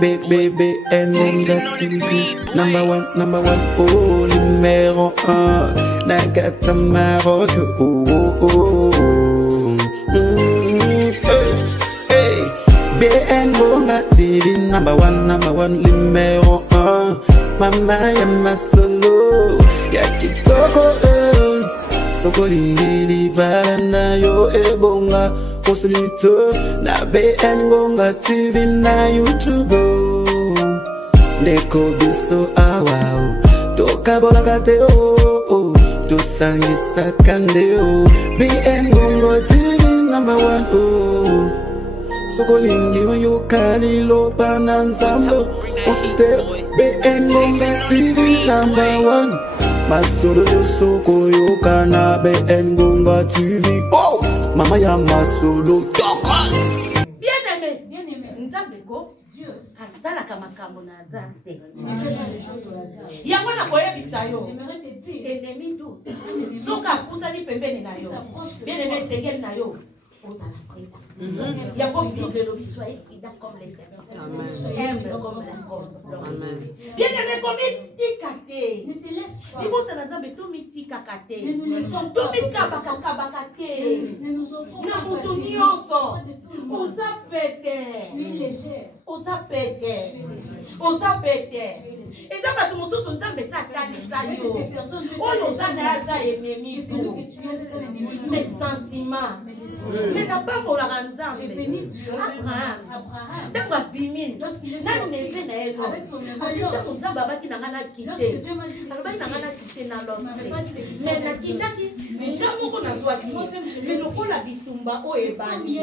BBN TV, number one, oh, numéro 1, Nagata Maroc, oh, oh, oh, hey, BN TV, number one, numéro 1, Mama Yama Solo, Yakitoko, Soko Lingili, Balana, yo, Ebonga, Osulito, na BN TV, na YouTube, Neko Biso, wow, Toka Bolakate, oh, Tosangisa Kande, oh, BN TV, number 1, oh, Soko Lingi, yo, Kalilo, Bananzambo, Osute, BN TV, number 1. Masolo yo soko yo kana BN TV. Oh, Mama Yama Solo Tokos. Bien-aimé, Nzambeko, Dieu, Azala Kamakambo na Azante. Yango na koyebisa yo. Ennemi do. Soka kusali pembeni na yo. Bien-aimé segel na yo. Ozala preta. Yango Bible lo soyez fidèles comme les serpents. Humble comme la colombe. Bien-aimé comme Tikate. Ne te laisse pas. Dis-moi ta Nzambe to mitika kate. Ne nous laissons To pas. mitika bakakabakate. Ne nous offrons Na pas mutu facile. nyonso. Tu Oza pete. es légère. Oza pete. Oza pete. Eza bato mosusu Nzambe satanisa Avec yo. ces personnes, Oyo oza na aza ennemi que celui to. que tu es, c'est un ennemi. Mes sentiments. Mais n'a pas pour la Nzambe. J'ai béni Dieu. Abraham. Abraham. Ntango abimi. Lorsqu'il est Nani sorti neve na ye no. avec son Abi neveu, ntango Nzambe abaki na nga na lorsque kite. Dieu m'a dit de Alobaki na nga na quitter, kite na il m'avait pas dit de lote. quitter. Mais nakitaki nja moko nazwaki. Me lokola bitumba oyo ebandi.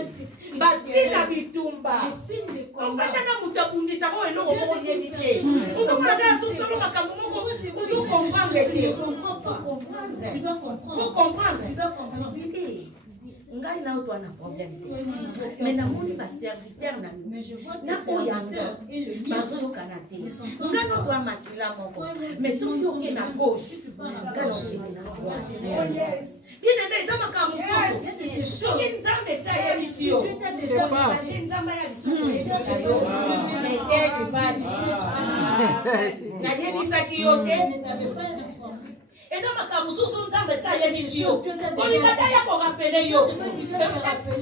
Basila bitumba. les signes de combat. Ofanda na mutu abundisaka oyo eloko moko oyebi te. Ozokola kaka sosolo makambo moko ozokomprendre Tu ne te. comprends pas. Tu dois Faut comprendre. comprendre. Tu dois comprendre. Ngai na oyo ana problème te. Mais namoni baserviteur na Mais je vois na tes oyo serviteurs et le mien. bazoyokana te. Ngai no toa makila moko. Mais soki oke na gauche, ngai okende na droite. Bien aimé, eza makambo mosusu. Soki Nzambe esa yebisi yo. Nzambe ya biso koyebisa yo. Peut-être bani. Nayebisaki yo te. Eza makambo mosusu Nzambe esa yebisi yo. Kolingata ya korapele yo.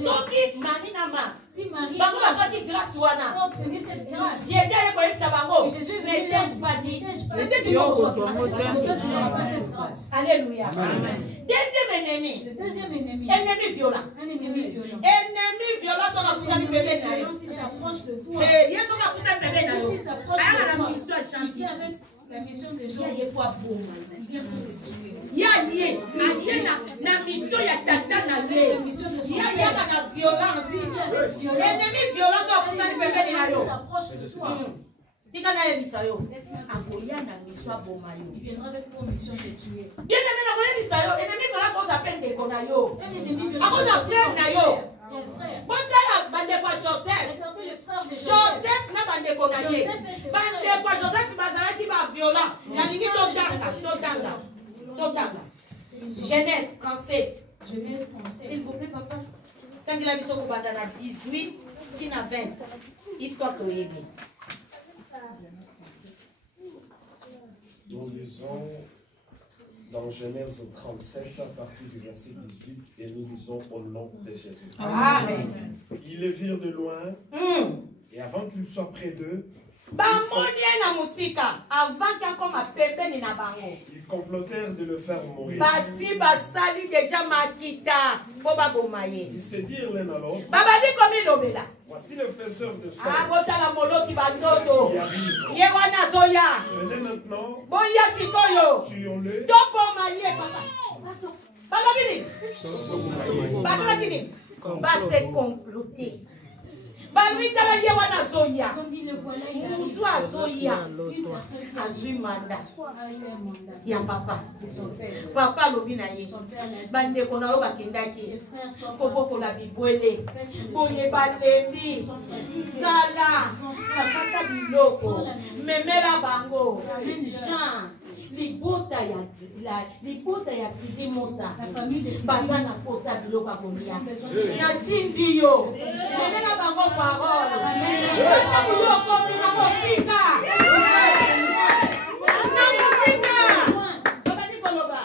Soki mani na ma. Si Marie Bango bazwaki grâce wana. a obtenu cette grâce, Jésus aye koyebisa bango. et Jésus Mais t'ai pas dit. Peut-être tu toi, vas tu n'auras pas cette grâce. Alléluia. Amen. Deuxième ennemi. Le deuxième ennemi, Ennemi violent. un ennemi violent. Ennemi violent soka kusani pembeni na yo. Violent s'il s'approche de toi, Ye soka kusani pembeni na yo. s'il s'approche Aya de na toi, mission ya il chantier. vient avec la mission des gens. Ya ye kwa boma. Il vient pour te tuer. Ya lié. Aye na mission ya tata na La ye. mission de son Ya père. yaka na violence. Il vient avec violence. Ennemi violent soka kusani pembeni na S'il yo. s'approche de toi, Tika na yebisa yo. laisse-moi te dire, Akoya na mission ya boma yo. il viendra avec pour mission de tuer. Bien aimé na koyebisa yo. Ennemi violent koza pe ndeko na yo. Un ennemi violent. Akoza frère na yo. Ton frère. Botala bandeko ya Joseph. Regardez le frère de Joseph. Joseph na bandeko na ye. Joseph et ses Bandeko ya frères. Joseph bazalaki ba violent. Nalingi totanga. Genèse 37. Genèse S'il 37. vous plaît papa. Tangila biso kobanda na 18 kina 20. Histoire que oyebi. Nous lisons dans Genèse 37 à partir du verset 18 et nous lisons au nom de Jésus. Amen. Ils le virent de loin et avant qu'il soit près d'eux, Bamoni na musika avant qu'akoma pembeni na bango. ils complotèrent de le faire mourir. Basi basali déjà makita po baboma ye. Ils se dirent l'un à l'autre, Babadi komi lobela. voici le faiseur de sang Ah botala moloki bandoto. qui arrive. Ye wana zoya. Venez maintenant, Boya sikoyo. tuons-le. Topoma ye papa. Balobili. Basolaki base comploter. Bamitala ye wana zoya. Ils ont dit le voilà, il arrive. Mutu azoya. Une personne qui Azui manda a eu un mandat ya papa. de son père. Papa lobi na ye. Son père l'a dit. Bandeko na yo Les bakendaki. frères sont Kobokola bibwele. fatigués. Boye balembi. Ils sont fatigués. Tala. Bakata biloko. Memela bango. Jean. libota ya Sidi Mosa baza na posa biloko ya kolia natindi yo memela bango parole pesa biloko bina mosika na mosika babadi koloba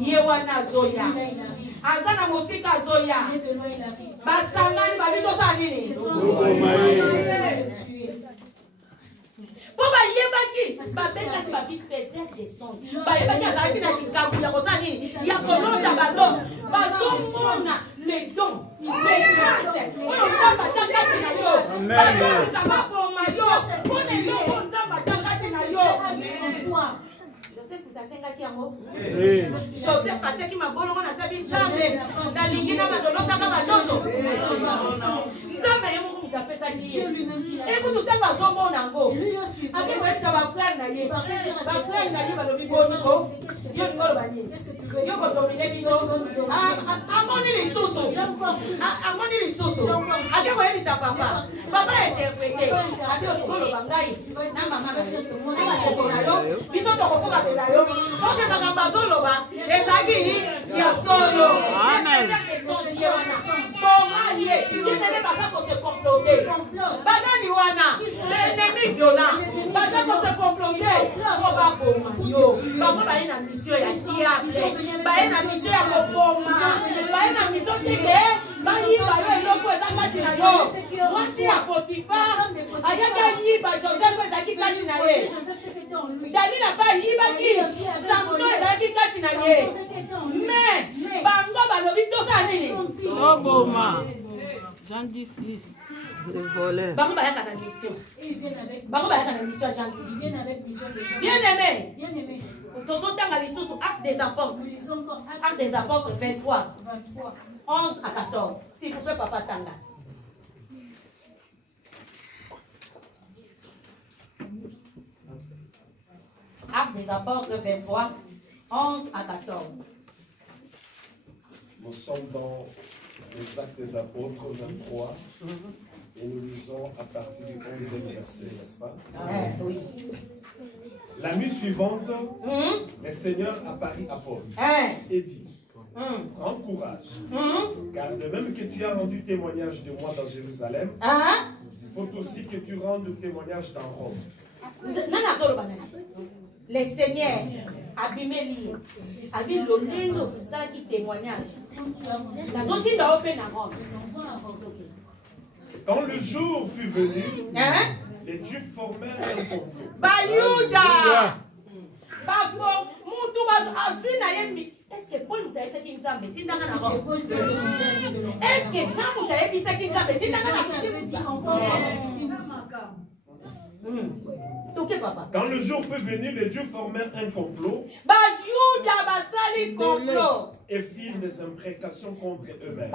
ye wana azoya aza na mosika azoya basangani babitosa nini po bayebaki babengaki babifezer de son bayebaki azalaki na likambo ya kosala nini ya kolonda bato bazomona le don le grâce oyo nzambe ata kati na yo bazomisa baboma yo mpona eloko nzambe ata kati na yo Joseph utasengaki yango Joseph atiaki mabolongo na sabi nzambe nalingi na badolotaka banozo nzambe ye moko moto apesaki ye ekutu ntango azomona yango akekoyebisa bafrere na ye balobi boniko yo lingo oloba nini yo kodomine biso amoni lisusu akekoyebisa papa interprete abi okoloba ngai na mama na yo biso tokosoka na yo okekaka bazoloba ezalaki ya solo bomaye yenene baza kose komplote banani wana l'ennemi violent baza kose komplote po baboma yo bango baye na mission ya diable baye na mission ya koboma baye na mission teke bayiba yo eloko eza kati na yo mwasi ya Potifa ayaki ayiba Joseph ezalaki kati na ye Dalila pa yibaki Samson ezalaki kati na ye mais bango balobi tosa nini Oboma Jean 10 bango bayaka na mission ya Jean 10 bien aimé tozotanga lisusu acte des apôtres 23 11 à 14 s'il vous plaît papa tanga Actes des apôtres 23, 11 à 14. Nous sommes dans les Actes des apôtres 23 et nous lisons à partir du 11e verset, n'est-ce pas? Oui. La nuit suivante, le Seigneur apparut à Paul et dit, prends courage, car de même que tu as rendu témoignage de moi dans Jérusalem, il faut aussi que tu rendes témoignage dans Rome. Le Seigneur abimeli abi lolendo ça qui témoignage la zone da open à Rome. Quand le jour fut venu, les Juifs formèrent un complot. Bayuda bafo mutu bas azina yemi. Est-ce que Paul mutaye ça qui nzambe tindanga na Rome? Est-ce que Jean mutaye bisa qui nzambe tindanga na Quand le jour fut venu, les Dieux formèrent un complot et firent des imprécations contre eux-mêmes.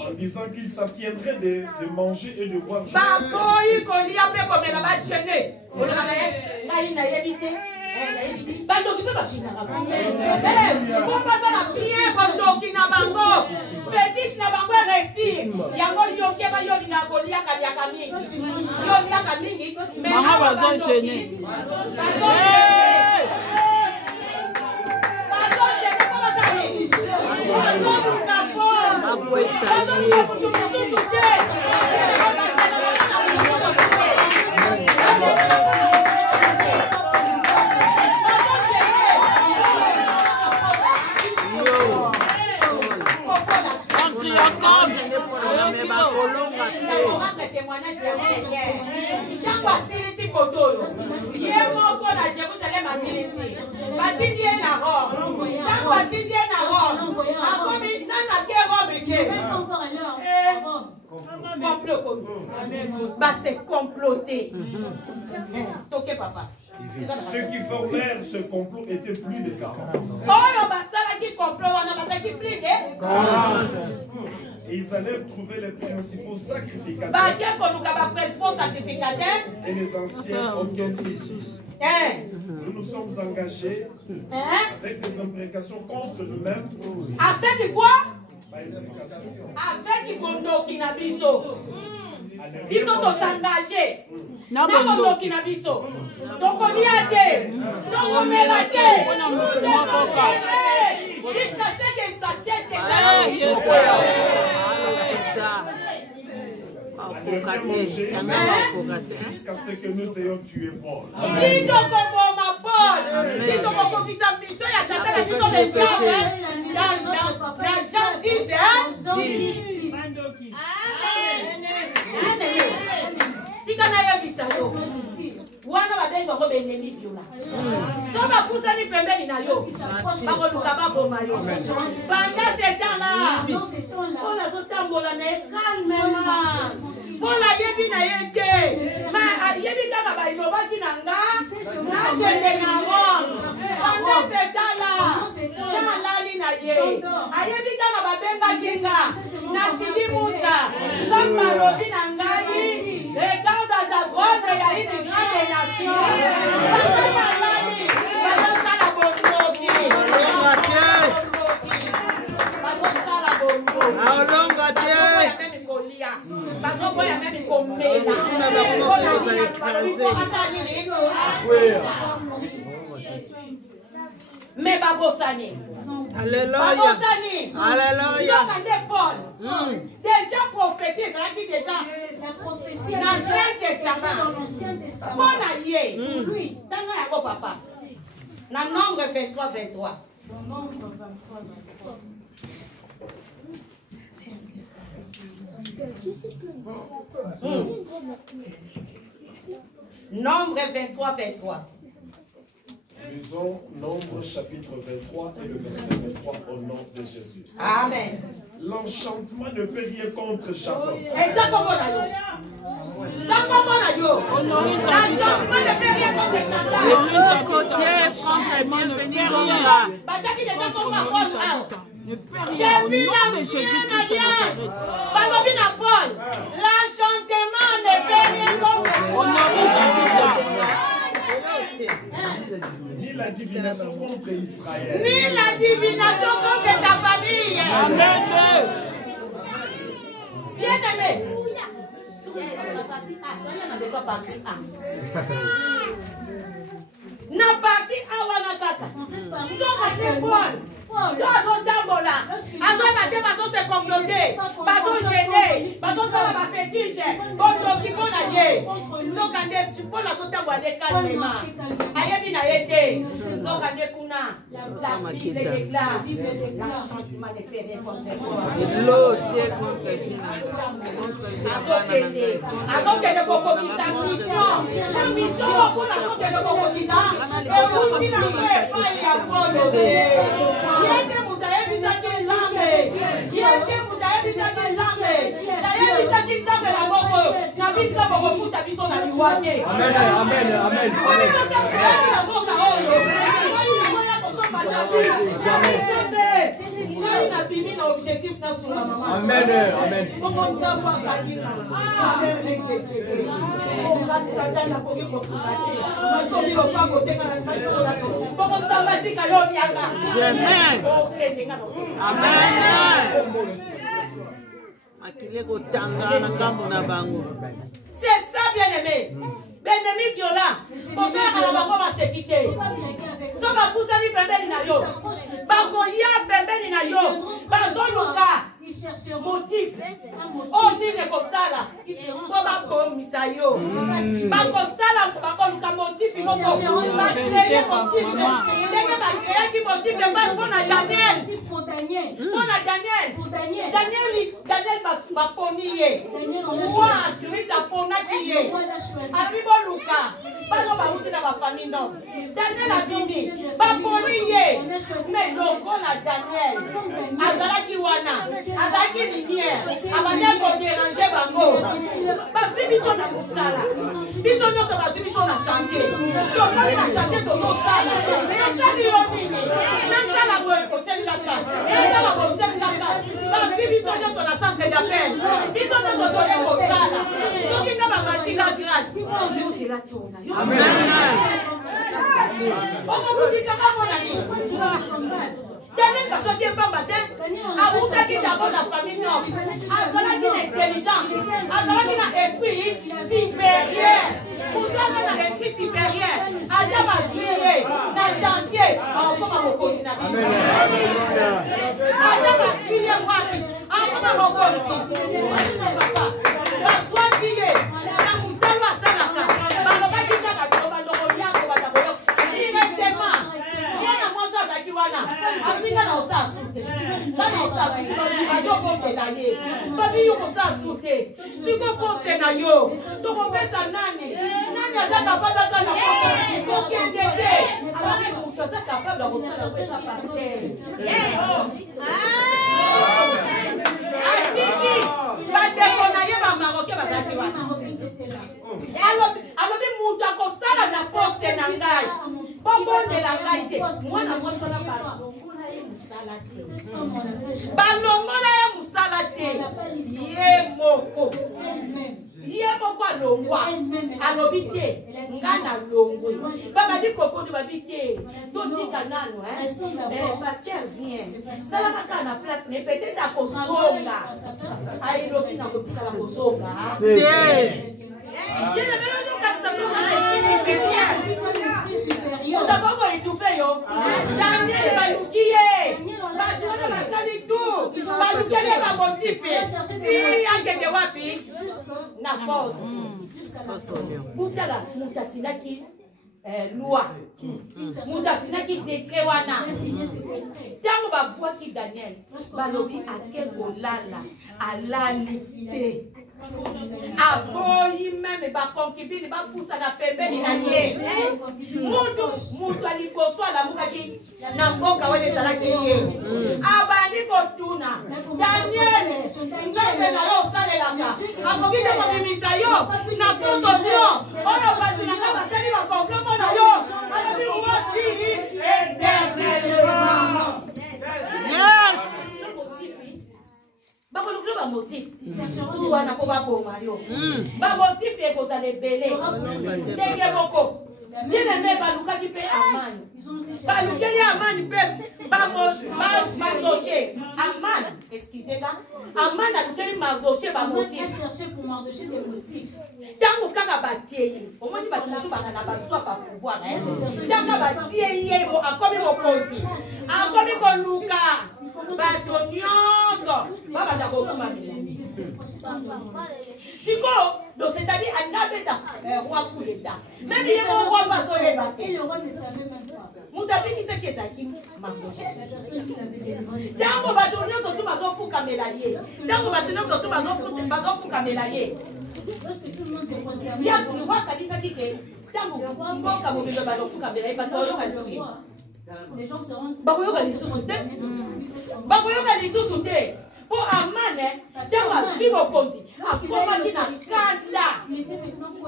En disant qu'ils s'abstiendraient de manger et de boire. C'est comploté. Ceux qui formèrent ce complot étaient plus de 40. Et ils allèrent trouver les principaux sacrificateurs et les anciens auxquels ils nous sommes engagés avec des imprécations contre nous-mêmes. Avec quoi? Imprécations. Avec Bondoki na biso. Biso s'engager. Na Bondoki na biso. Tokolia te. Tokomela te. Jusqu'à ce que sa tête jusqu'à ce que nous ayons tué Paul. Wana babengi bango benemi biola. So bakusani pembeni na yo. Bakoluka baboma yo. Banda ce temps-là. On a zotambola na calmement. Paul ayebi na ye te. Ma ayebi kaka bailobaki na nga. Nakende na Rome. Banda ce temps-là. Jean alali na ye. Ayebi kaka babengaki nga. Nasili Musa. Comme balobi na ngai. Regarde à ta droite, il y a une grande nation. Mais babosani. Alléluia. Alléluia. Déjà prophétie, c'est là qui déjà La prophétie dans l'Ancien Testament. dans l'Ancien Testament. Bon allié. Lui, Dans le papa. Dans Nombre 23, 23. dans Nombre 23, 23. Nombre 23, 23. Lisons Nombre chapitre 23 et le verset 23 au nom de Jésus. Amen. L'enchantement ne peut rien contre Jacob. Et ça comment on a l'enchantement ne peut rien contre De Chantal. l'autre côté, prends tes bienvenus comme là. Bataki déjà comme un rôle. Ne peut rien au nom de Jésus-Christ de Nazareth. Balobi na Paul. L'enchantement ne peut rien contre Au nom de Ni la divination contre Israël. ni la divination contre ta famille. Amen. Bien aimé. Na parti awana kaka. Dans cette partie, Soka c'est Paul. Paul, Azotambola. Azobate bazo se comploter. Bazo gêner. Bazo sala ba fétiche. Bondoki pona ye. Soka nde Paul azotambola de calmement. Ayebi na yete. Soka nde kuna. La Bible déclare. L'enchantement ne fait rien contre moi. De l'autre contre les Azokende. Azokende kokokisa mission. La mission mpona azokende kokokisa. Ekuti na ngo epai ya Polo. Yete mutu ayebisaki Nzambe. Yete mutu ayebisaki Nzambe. Nayebisaki Nzambe na moko. Na biso bokofuta biso na liwa te. Amen, amen, amen. Nazoka oyo. Oya kosomba tabi. Ngai na bimi na objectif na sunga mama. Amen, amen. Moko Nzambe azali na. Satan akoki kosunga te. Nasomi lopango tenga na ngai. Moko Nzambe atika yo mianga. Amen. Okende nga na. Amen. Akile kotanga na kambo na bango. C'est ça, bien-aimé. Bien-aimé violent. Pour ça, on va pas sécurité. So bakusani pembeni na yo. Bakoya pembeni na yo. Bazoluka. Motif. Odine kosala. So bakomisa yo. Bakosala bakoluka motif moko. Bakreye motif. Ndenge bakreyaki motif mpona Daniel. Mpona Daniel. Daniel baponi ye. Wa Christ aponaki ye. Abibo luka. Bano bauti na bafamille non. Daniel abimi. Baponi ye. Mais lokola Daniel. Azalaki wana. Azalaki lumière. Abandi kodéranger bango. Basi biso na mosala. Biso nyonso basi biso na chantier. Tokali na chantier tozosala. Nasali yo nini? Nasala boye kotel kaka. Nasala kotel kaka. Basi biso nyonso na centre d'appel. Biso nyonso toye kosala. Soki nga bamatika grade. Yo c'est la tourna. Amen. Daniel va sortir un matin, à vous qui d'abord la famille noble, à cela qui est intelligent, à cela qui a un esprit supérieur, pour cela qui a un esprit supérieur, à déjà ma juillet, à chantier, comment on continue à vivre. À déjà ma juillet, comment on continue. Papa, la soie qui est, la mousselle va s'en aller, la roba qui s'en aller, la roba qui s'en aller, directement. Afrika na osasute. Kana osasute badio kombe na ye. Babi yo osasute. Siko poste na yo. To kopesa nani? Nani azaka papa sana kombe. Kokende te. Alabi mutu azaka papa kusala pesa pasteur. Yes. Asiki. Badeko na ye ba maroke bazaki wa. Alobi mutu akosala na poste na ngai. Bonne la qualité. Moi, na moi, na balongola ya musalate. Ye moko. Ye moko alongwa. Alobite. Ngana longwe. Baba di kopo di babite. Totika nano, pasteur vient. Sala kaka na place, mais peut-être à kosonga. Aïe, lobi na kotika la kosonga. On d'abord étouffé yo. Daniel balukiye. Batuana basali tout. Balukiye ba motivé. Si angeke wapi na force. Butala mutasinaki loi. Mutasinaki décret wana. Tango babwaki Daniel balobi akeko lala alali te. Aboyi même ba concubine ba poussa na pembeni na ye. Mutu aliposo ala mukaki na mboka wele salaki ye. Abandi kotuna. Daniel, nzambe na yo salelaka. Akokite ko bimisa yo na foto yo. Oyo batuna nga basali ba complot na yo. Alabi wati éternellement. Yes. Bakoluklo ba motif. Tout wana ko ba boma yo. Ba motif e ko za lebele. Ndenge boko. Bien aimé baluka ki pe amani. Balukeli amani pe ba dossier. Amani, excusez-moi. Amani alukeli ma dossier ba motif. Chercher pour m'endocher des motifs. Tango kaka batie. Au moins ba tusu ba na ba soit pas pouvoir hein. Tango batie ye mo akomi mo konzi. Akomi ko luka. Bato nyonso. Baba ndako kuma milani. Siko, donc c'est-à-dire anabeta roi coup l'état. Même il est roi pas sur les bateaux. Et le roi ne savait même pas. Moutabi qui c'est qui ça qui marche. Tango bato nyonso tu bazo fuka melaye. Tango bato nyonso tu bazo fuka melaye. Lorsque tout le monde s'est prosterné. Ya le roi kabisa qui que tango mboka mo bebe bazo fuka melaye bato yo kalisiki. Les gens seront bakoyoka lisusu te. Bakoyoka lisusu te. Po amane, jama fibo konzi. Akomaki na kanda.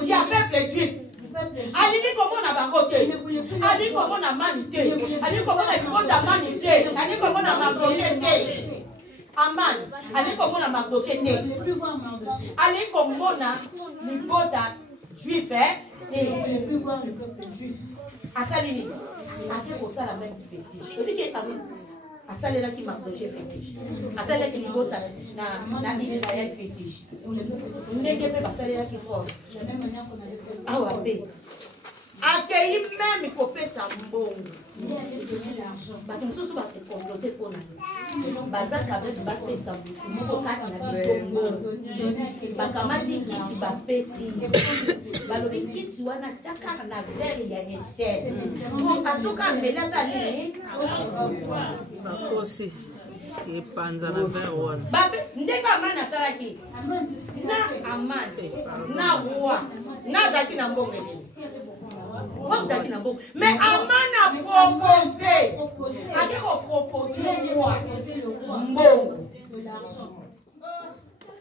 Ya peuple juif. Aliki komona bango te. Aliki komona mani te. Aliki komona libota mani te. Aliki komona magoche te. Aman, aliki komona magoche te. Aliki komona libota juif et ne plus voir le peuple juif. Asalini. Ake kosala même fétiche. Odike amen. Asalela ki magoche fétiche. Asalela ki libota na Israël fétiche. Ndenge pe basalela ki fort. De la même manière qu'on avait fait. Ah ouais. Accueilli même kopesa mbongo. Il allait donner l'argent. Bato mosusu base comploter pona. Bazaka avec batesa moko kaka na biso mbongo. Bakamati kisi bapesi. Balobi kisi wana tiaka na vele ya Esther. Mo asoka mbela sa nini? Bakosi. Qui panza na verre wana. Babe ndenge amana asalaki. Amen, c'est ce qu'il a fait. Na amane. Na roi. Na zaki na mbongo nini? Mais Amana proposé. A proposé le roi. Mbongo.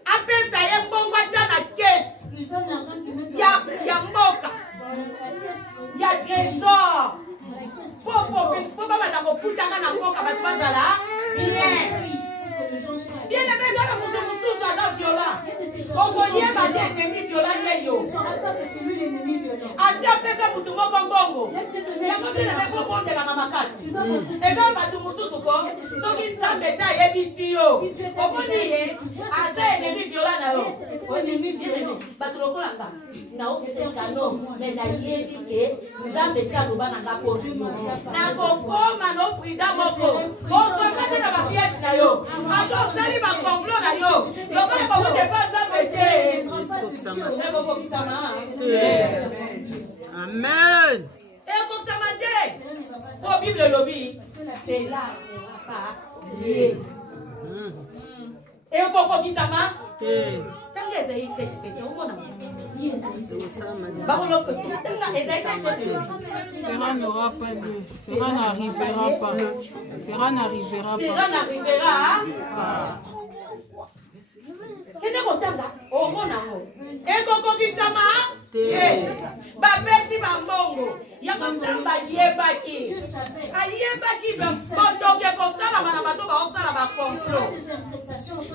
Après ça, il y a un bon dans la caisse. Il y a mboka. Il y a trésor. Pour pas mettre au foot dans la mboka, parce que là, bien aimé dans le monde sous un violent. On voyait ma ennemi violent. Il ne saura pas que c'est lui l'ennemi violent. A personne mutu moko mbongo yango bino meko kondelanga makasi eza bato mosusu ko soki nzambe eza ayebisi yo omoni ye aza enemi viola na yo bato lokolanga naosekano me nayebi ke nzambe eza aloba nanga mpona yo nakokoma noprida moko ozwangate na bapiage na yo ato osali bakonklo na yo lokola bakotepa nzambe te ekokokisama Amen. ekokisama te po bible elobi cela pa ye ekokokisama ntango ezali sekisete omona Cela n'aura pas lieu. Cela n'arrivera pas. Cela n'arrivera pas. Cela n'arrivera kende kotanga omona ngo ekokokisama bapesi bambongo yango nzambe ayebaki botoke kosalama na bato baosala bakomplo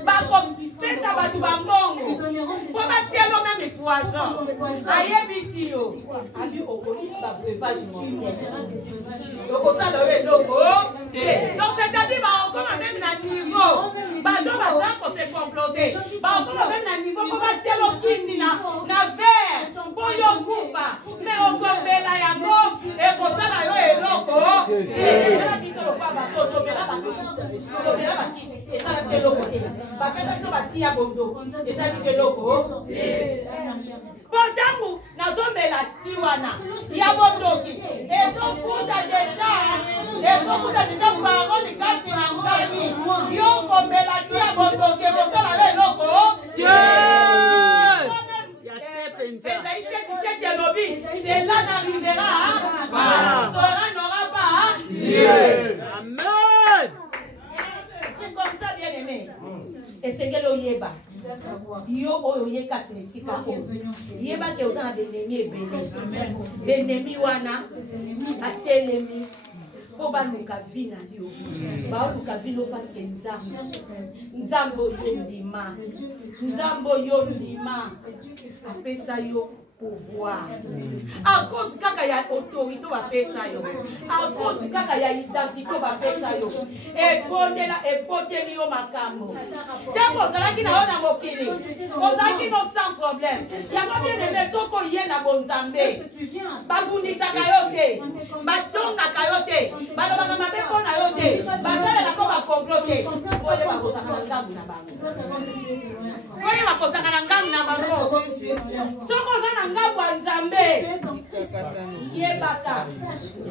bakopesa bato bambongo mpo batielo meme poison ayebisi yo ali okolisi babrevage okosala oyo eloko donc c'est-à-dire baokoma meme na niveau bato baza kose complote baokoma meme na niveau mpo batielo kisi na verre mpo yo kufa me okombela yango ekosala yo eloko ela biso lokwa bato tobela bakisi ezala biso eloko te bapesa biso batia bondo ezala biso eloko potangu nazombela ti wana ya bondoki ezokuta deja parole kati na ngai yo kombela ti ya bondoki ekosala yo eloko ezali sekisete elobi cela n'arrivera cela n'aura pas Amen. c'est comme ça bien aimé esengeli oyeba yo oyo oye kati na esika oyo yebaki oza na benemi ebele benemi wana atelemi mpo baluka vi na yo baoluka vino paske nzambe oyo ndima apesa yo pouvoir à cause kaka ya autorité bapesa yo à cause kaka ya identité bapesa yo eboteli yo makambo ntango ozalaki na yo na mokili ozalaki no sans problème yango bien aimé soko ye na bonzambe babundisaka yo te batongaka yo te balobaka mabe mpo na yo te basalelako bakomplo te oye bakosaka na ngambu na bango oye bakosaka na ngambu na bango soko oza na ngambu ya nzambe yebaka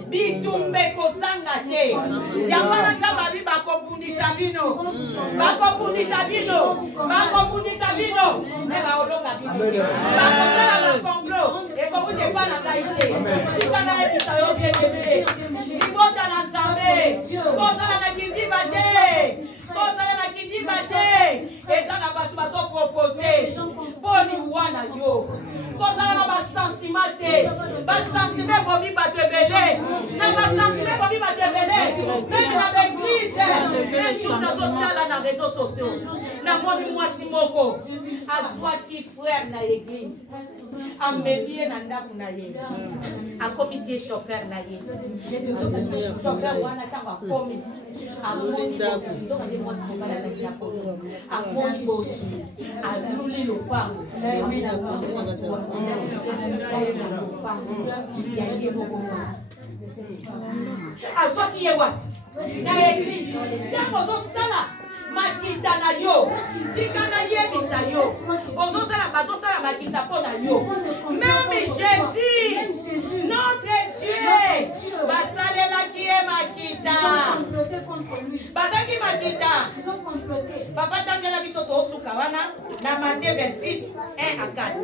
bitumba ekozanga te yango wana nzambe abi bakobundisa bino me baoloka bino bakosala bakomplo ekokuta epa na ngai te tika nayebisa yo bieneme libota na nzambe kozala na kindima te eza na bato bazopropose mpo liwa na yo kozala na basentima te basentime bomi bato ebele na basentime bomi bato ebele meme na baeglise mesu nazotala na réseau sociaux namoni mwasi moko azwaki frère na église amemi ye na ndako na ye akomisi ye chauffeur na ye chauffeur wana ntango akomi amoni bosi nzoka nde mwasi mobali azalaki na komi amoni bosi aluli lopango yaye moko azwaki ye wapi na église ntango ozosala makita na yo tika nayebisa yo bazosala makita mpo na yo même Jésus notre Dieu basalelaki ye makita bazalaki makita papa tangela biso toosuka wana na Matthieu 26 1 à 4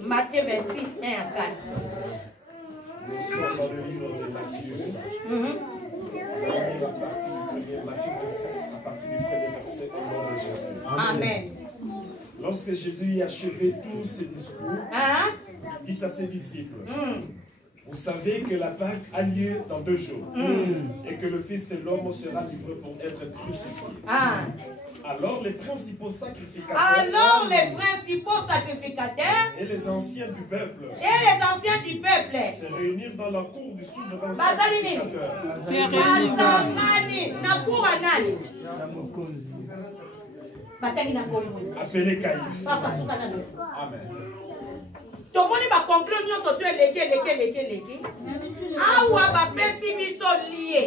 Matthieu 26 1 à 4 Nous sommes dans le livre de Matthieu. Nous allons lire Matthieu 26 à partir du premier verset au nom de Jésus. Amen. Lorsque Jésus a achevé tous ses discours, il dit à ses disciples, vous savez que la Pâque a lieu dans 2 jours et que le Fils de l'homme sera livré pour être crucifié. Alors les principaux sacrificateurs. Alors les principaux sacrificateurs. Et les anciens du peuple. Et les anciens du peuple. Se réunir dans la cour du souverain sacrificateur. Appelé Caïphe. Amen. Tout le monde va conclure nous surtout les awa bapesi biso lié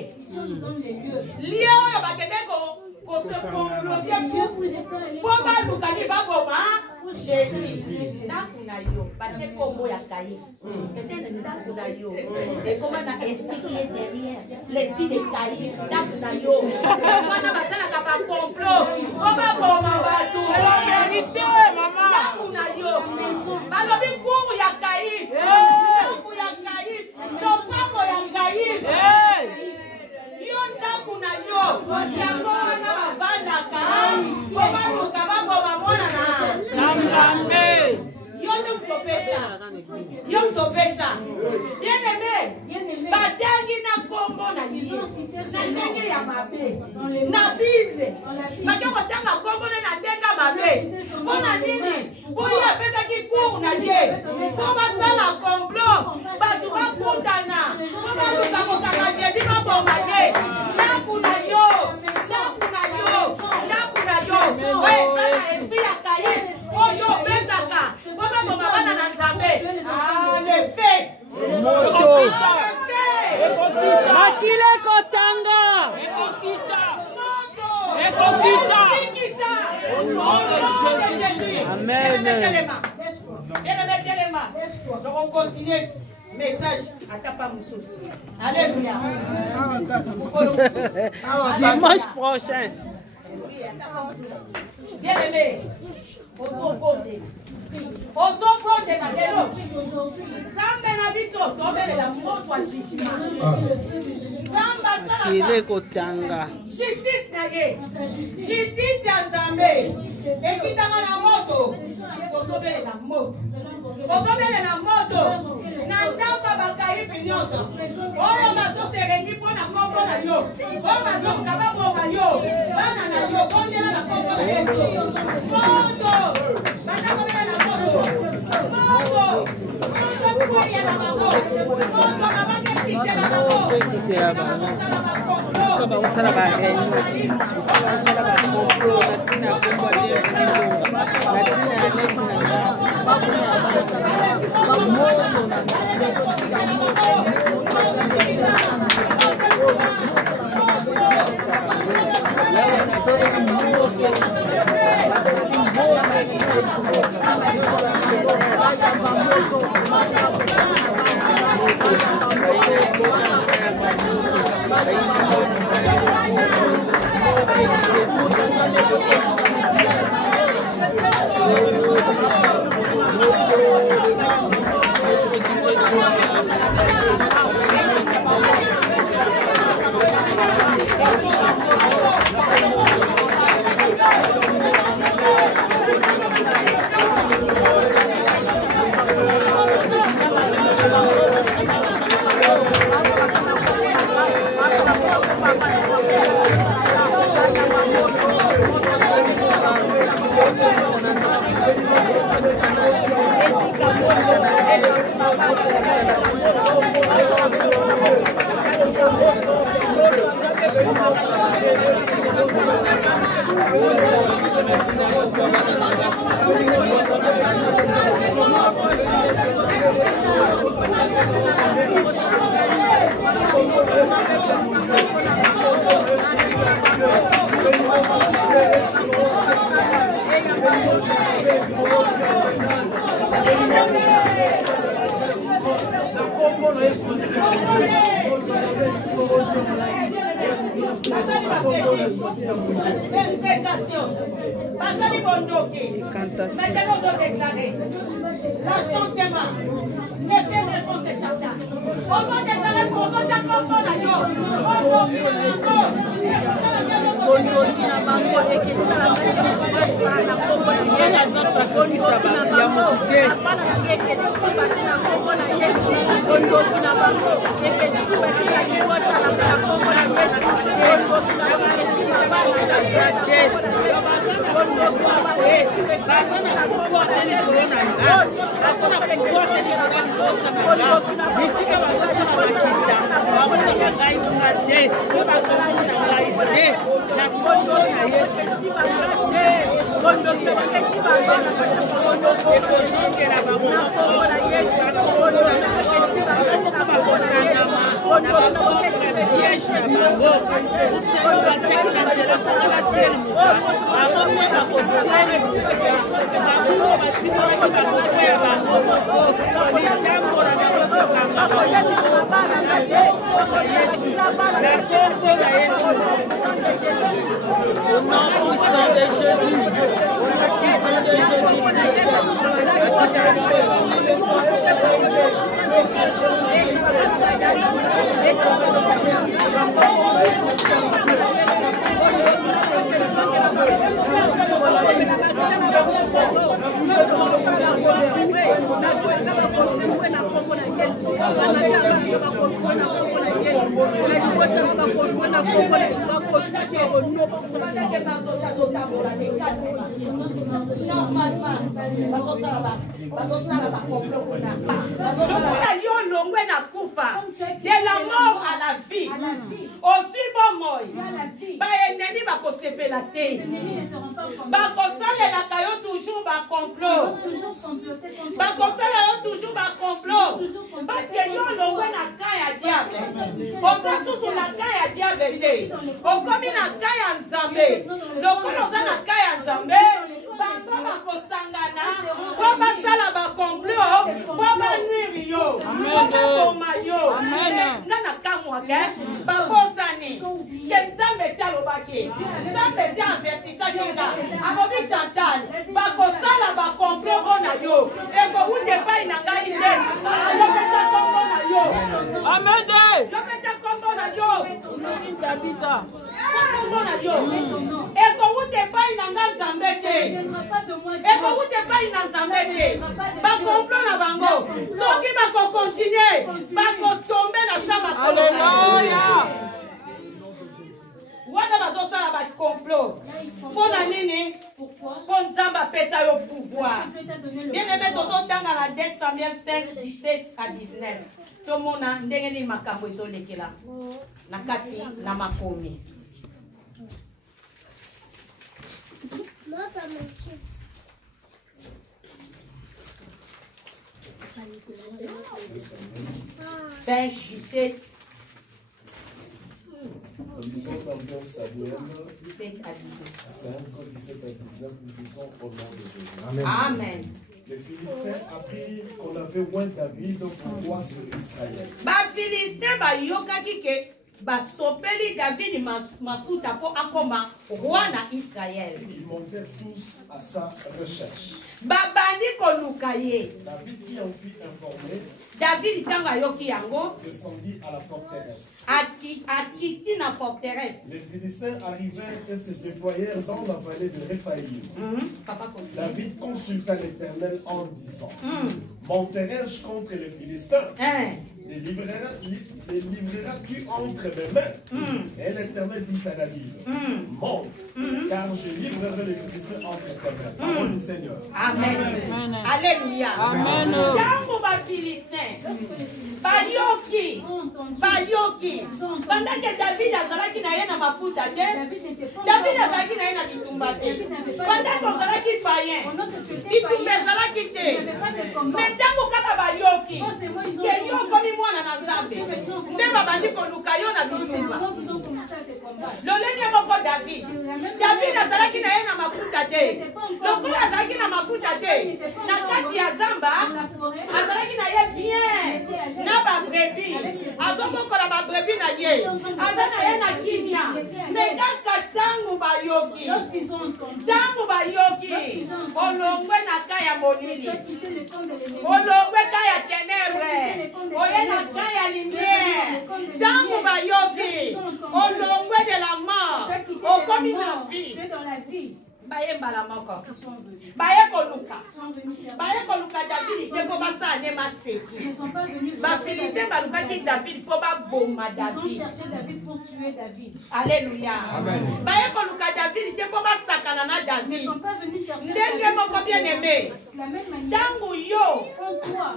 lié oyo bakende ko se comploter pour balukani baboma Jésus nakuna yo batie kombo ya Caïphe peut-être nakuna yo et comment na expliquer derrière l'esprit de Caïphe nakuna yo wana basala ka ba complot o baboma batu vérité maman nakuna yo balobi cour ya Caïphe ya Caïphe lopango ya Caïphe yo nakuna yo yango wana bavandaka o baluka baboma mwana na Nzambe. Yo mtopesa. Bien-aimé. Batangi na kombo na Yesu. Na ndenge ya mabe. Na Bible. Baki kotanga kombo na ndenga mabe. Mona nini? Boya pesa ki cour na ye. Ko basala complot. Batu bakutana. Ko baluka kosaka Jésus na bomba ye. Nakuna yo. Nakuna yo. Nakuna yo. Ouais, ça esprit ya Caïphe. Oh yo besaka. Comment on va dans Nzambe? Ah, le fait. Moto. Makile kotanga. Amen. Donc on continue. Message à Tapa Moussous. Alléluia. Dimanche prochain. Bien aimé. Ozoponde na lelo Nzambe na biso tobelela moto wa jugement. Nzambe asala kotanga justice na ye. Justice ya Nzambe ekitaka na moto. Tozobelela moto. Tozobelela moto. Na ndako bakaifi nyonso. Oyo bazosereni mpona kombo na yo. Oyo bazokuta baboma yo. Bana na yo bondela na kombo na Yesu. Moto. Maintenant, vous déclarez l'enchantement n'est plus de contestation. On va déclarer pour vous dire qu'on va la yo. On de la mort à la vie. Aussi bon moi. Ba ennemi ba ko sepela te. Ba ko sala la kayo toujours ba complot. Ba ko sala yo toujours ba complot. Parce que yo longwe na kaya diable. O sa susu na kaya diable te. O komi na kaya nzambe. Lokono za na kaya nzambe. Bango ba ko sangana. Ko ba sala ba complot. Ko ba nuiri yo. Ko ba boma yo. Nana kamwa ke. Ba bosani. Que nzambe tia lobaki. Nzambe tia avertisa kinga. Amobi Chantal. Ba ko sala ba complot ona yo. E ko wuje pa ina ngai te. Yo peta kombo na yo. Amen. Yo peta kombo na yo. Tabita. Kombo na yo. E ko wuje pa ina ngai nzambe te. E ko wuje pa ina nzambe te. Ba complot na bango. Soki ba ko continuer. Ba ko tomber na sama kolo. Alléluia. Wana bazosala ba complot. Pona nini? Pour Nzamba pesa yo pouvoir. Bien aimé tozotanga na 2 Samuel 5 17 à 19. Tomona ndenge ni makambo ezolekela na kati na makomi. Cinq 17. Nous lisons dans 2 Samuel 17 à 19. 5, 17 à 19, nous lisons au nom de Jésus. Amen. Amen. Les Philistins apprirent qu'on avait oint David pour roi sur Israël. Ba Philistins ba yokaki ke ba sopeli David mafuta po akoma roi na Israël. Ils montèrent tous à sa recherche. Ba bandi koluka ye. David qui en fut informé David tanga yoki yango descendit à la forteresse. Akiti na forteresse. Les Philistins arrivèrent et se déployèrent dans la vallée de Réphaïm. Papa continue. David consulta l'Éternel en disant, monterai-je contre les Philistins? Les livreras-tu entre mes mains? Et l'Éternel dit à David, monte, car je livrerai les Philistins entre tes mains. Parole du Seigneur. Amen. Amen. Alléluia. Amen. Tango ba Philistins. Bayoki. Pendant que David azalaki na ye na mafuta te. David azalaki na ye na bitumba te. Pendant que azalaki païen. Bitumba azalaki te. Mais tango kaka bayoki. Ke yo komi mwana na Nzambe. Nde babandi koluka yo na bitumba. Lolenge moko David. David azalaki na ye na mafuta te. Lokola azalaki na mafuta te. Na kati ya zamba azalaki na ye bien. Na ba brebi. Azomokola ba brebi na ye. Aza na ye na kimia. Mais kaka tango bayoki. Tango bayoki. Olongwe na kaya molili. Olongwe kaya ténèbres. Oye na kaya lumière. Tango bayoki. Olongwe de la mort. Okomi na vie. Baye mbala moko. Baye koluka. Baye koluka David te po basa ne maseki. Ba Philistins balukaki David po ba bomba David. Ils ont cherché David pour tuer David. Alléluia. Baye koluka David te po basaka na kosangana na Ils David. ne sont pas venus chercher Ndenge moko bien aimé. la même manière. Tango yo. Quand toi,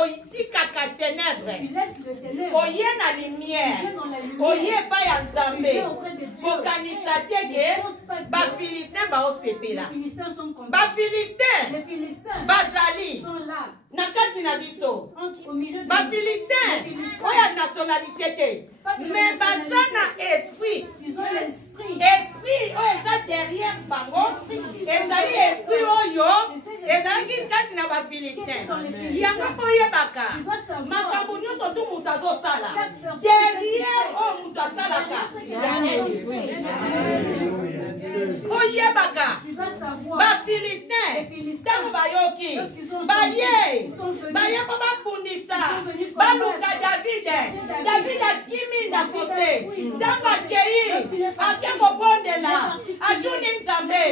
otikaka ténèbre. tu laisses le ténèbre. Oye na lumière. Tu viens dans la lumière. Oye pa ya Nzambe. auprès de Dieu. Kokanisa te ke bafilistin baosepela. Les Philistins sont contents. Bafilistin Les Philistins bazali sont là. na kati na biso. Au milieu de Bafilistin oya nationalité te. Mais baza na esprit. Ils ont l'esprit. Esprit oyo eza derrière bango. Ezali esprit oyo ezalaki kati na bafilistin. Yango fo oyebaka makambo nyonso tu moto azosala derrière oyo moto asalaka ya esprit. Oyebaka bafilistin ntango bayoki baye mpo bapundisa baluka davide. Davide akimi na fosse ntango akei ake kobondela atuni Nzambe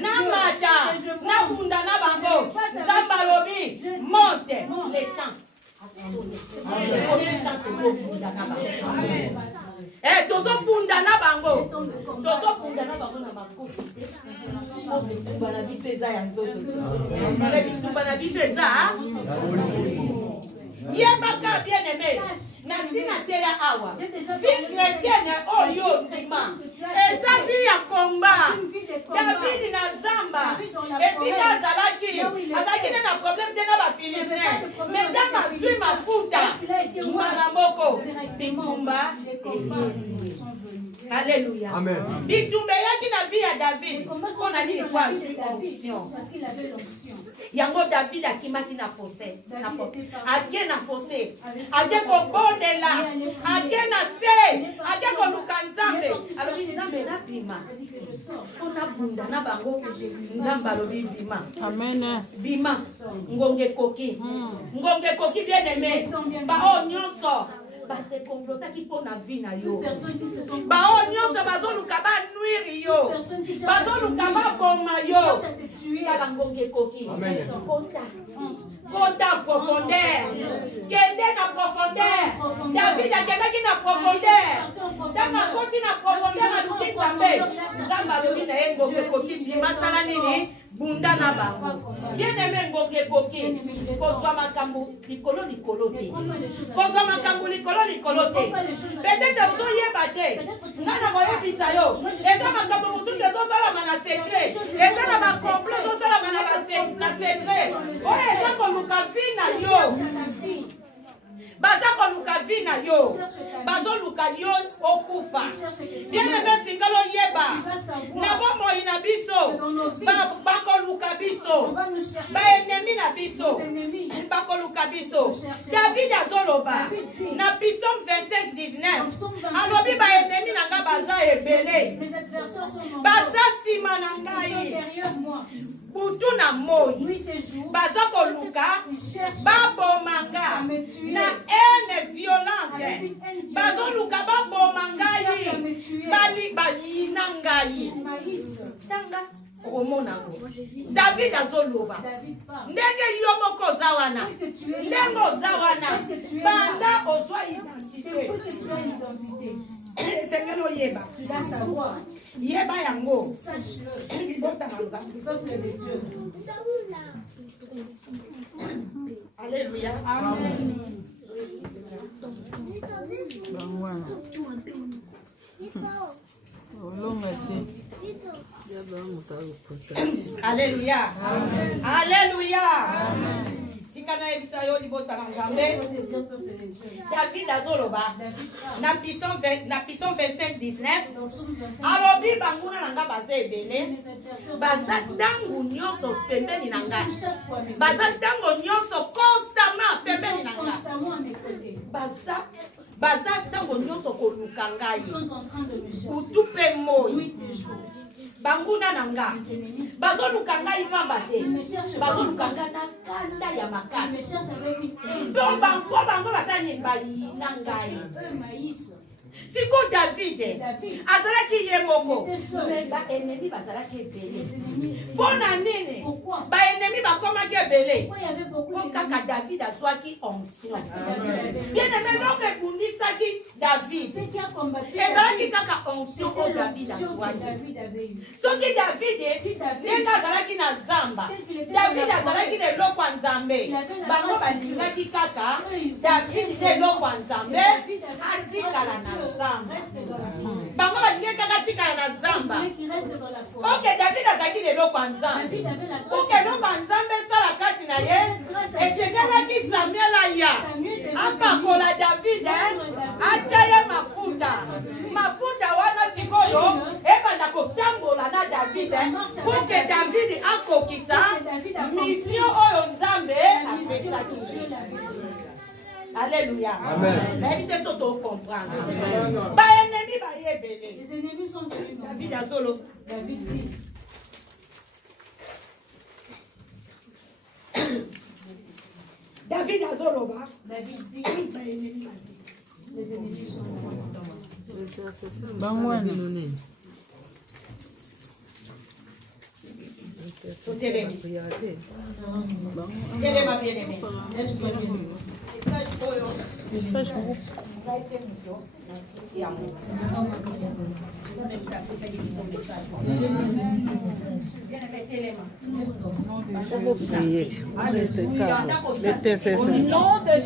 na mata na bunda na bango. Nzambe alobi monte le temps. Tozopunda na bango. Tozopunda na bango na makutu. Bitumba na biso eza ya nzoto. Bitumba na biso eza. Yebaka bien aimé. Nasina teya awa. Vie chrétienne oyo ndima. Eza vie ya komba. David na Zamba. Esika azalaki. Azalaki na problème te na bafilistin. Mais dans ma zwi mafuta. Mwana moko. Bitumba. Alléluia. Amen. Bitumba yaki na vie ya David. On a dit quoi? Onction. Parce qu'il avait l'onction. Yango David akimaki na fossé. Ake na fossé. Ake kobondela. Ake na se. Ake koluka Nzambe. Alors Nzambe na bima. On a bunda na bango. Nzambe alobi bima. Amen. Bima. Ngonge koki. Ngonge koki bien aimé. Ba o nyonso. Base complotaki mpo na vie na yo. Bao nyonso bazoluka banuiri yo. Bazoluka baboma yo. Tala ngonge koki. Kota profondeur. Kende na profondeur. David akendaki na profondeur. Tanga koti na profondeur aluki Nzambe. Nzambe alobi na ye ngonge koki bima sala nini? Bunda na bango. Bien aimé ngonge koki. Kozwa makambo likolo likolo te. Kozwa makambo likolo likolo te. Peut-être ozoyeba te. Nga na koyebisa yo. Eza makambo mosusu ezosalama na secret. Eza na bakomplot ezosalama na secret. Oyo eza koluka vi na yo. Baza koluka vi na yo. Bazoluka yo okufa. Bien aimé singalo yeba. Na bomoi na biso. Bakoluka biso. Ba ennemi na biso. Bakoluka biso. David azoloba. Na Psaume 25:19. Alobi ba ennemi na nga baza ebele. Baza sima na ngai. Butu na moi. Baza koluka. Babomanga. Na haine violente. Bazoluka baboma ngai. Bali bayina ngai. Tanga omona ngo. David azoloba. Ndenge yo moko ozawana. Ndenge ozawana. Banda ozwa identité. Sengelo yeba. Yeba yango. Alléluia. Amen. Alléluia. Alléluia. Sikana ebisa yo libota na Nzambe. David azoloba. Na Psaume 25:19. Alobi banguna na nga baza ebele. Baza tangu nyonso pembeni na nga. Baza tango nyonso constamment pembeni na nga. Baza tango nyonso koluka ngai. Utu pe moi. Banguna na nga. Bazoluka ngai pamba te. Bazoluka ngai na kanda ya makasi. Donc bango bazani bayina ngai. Siko David azalaki ye moko mais ba ennemi bazalaki ebele mpona nini ba ennemi bakomaki ebele po kaka David azwaki onction bien aimé donc ebundisaki David ezalaki kaka onction oyo David azwaki soki David ndenge azalaki na zamba David azalaki na eloko ya Nzambe bango balingaki kaka David na eloko ya Nzambe atikala na zamba bango balingaki kaka atikala na zamba oke David azalaki na eloko ya Nzambe oke eloko ya Nzambe esala kati na ye eshekelaki Samuel aya apakola David atia ye mafuta wana sikoyo ebanda kotambola na David poke David akokisa mission oyo Nzambe apesaki. Alléluia. Amen. L'invité sont au comprendre. Ba ennemi ba yebele. Les ennemis sont venus. David azolo. David dit. David azolo ba. David dit. Ba ennemi ba. Les ennemis sont venus. Téléma bien aimé.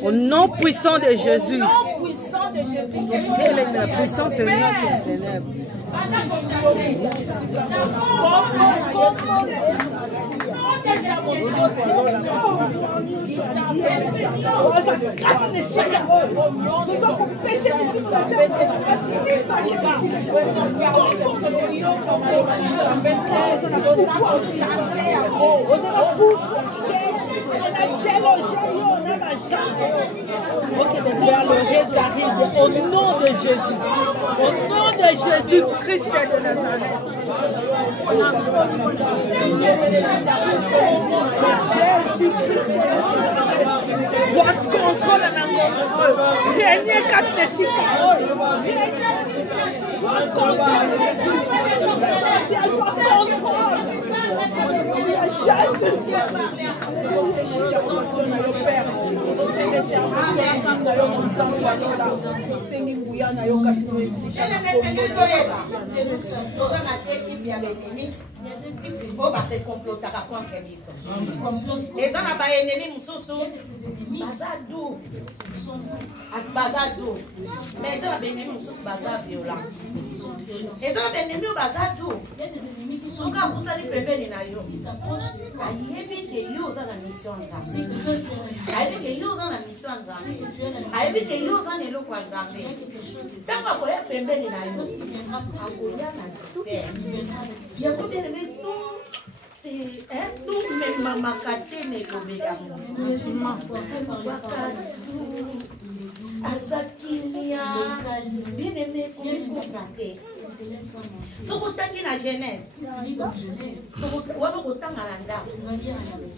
Au nom puissant de Jésus. La puissance de Dieu sur les ténèbres. Au nom de Jésus, au nom de Jésus-Christ de Nazareth. Soit contrôle dans notre eux. Régnez quatre de six paroles.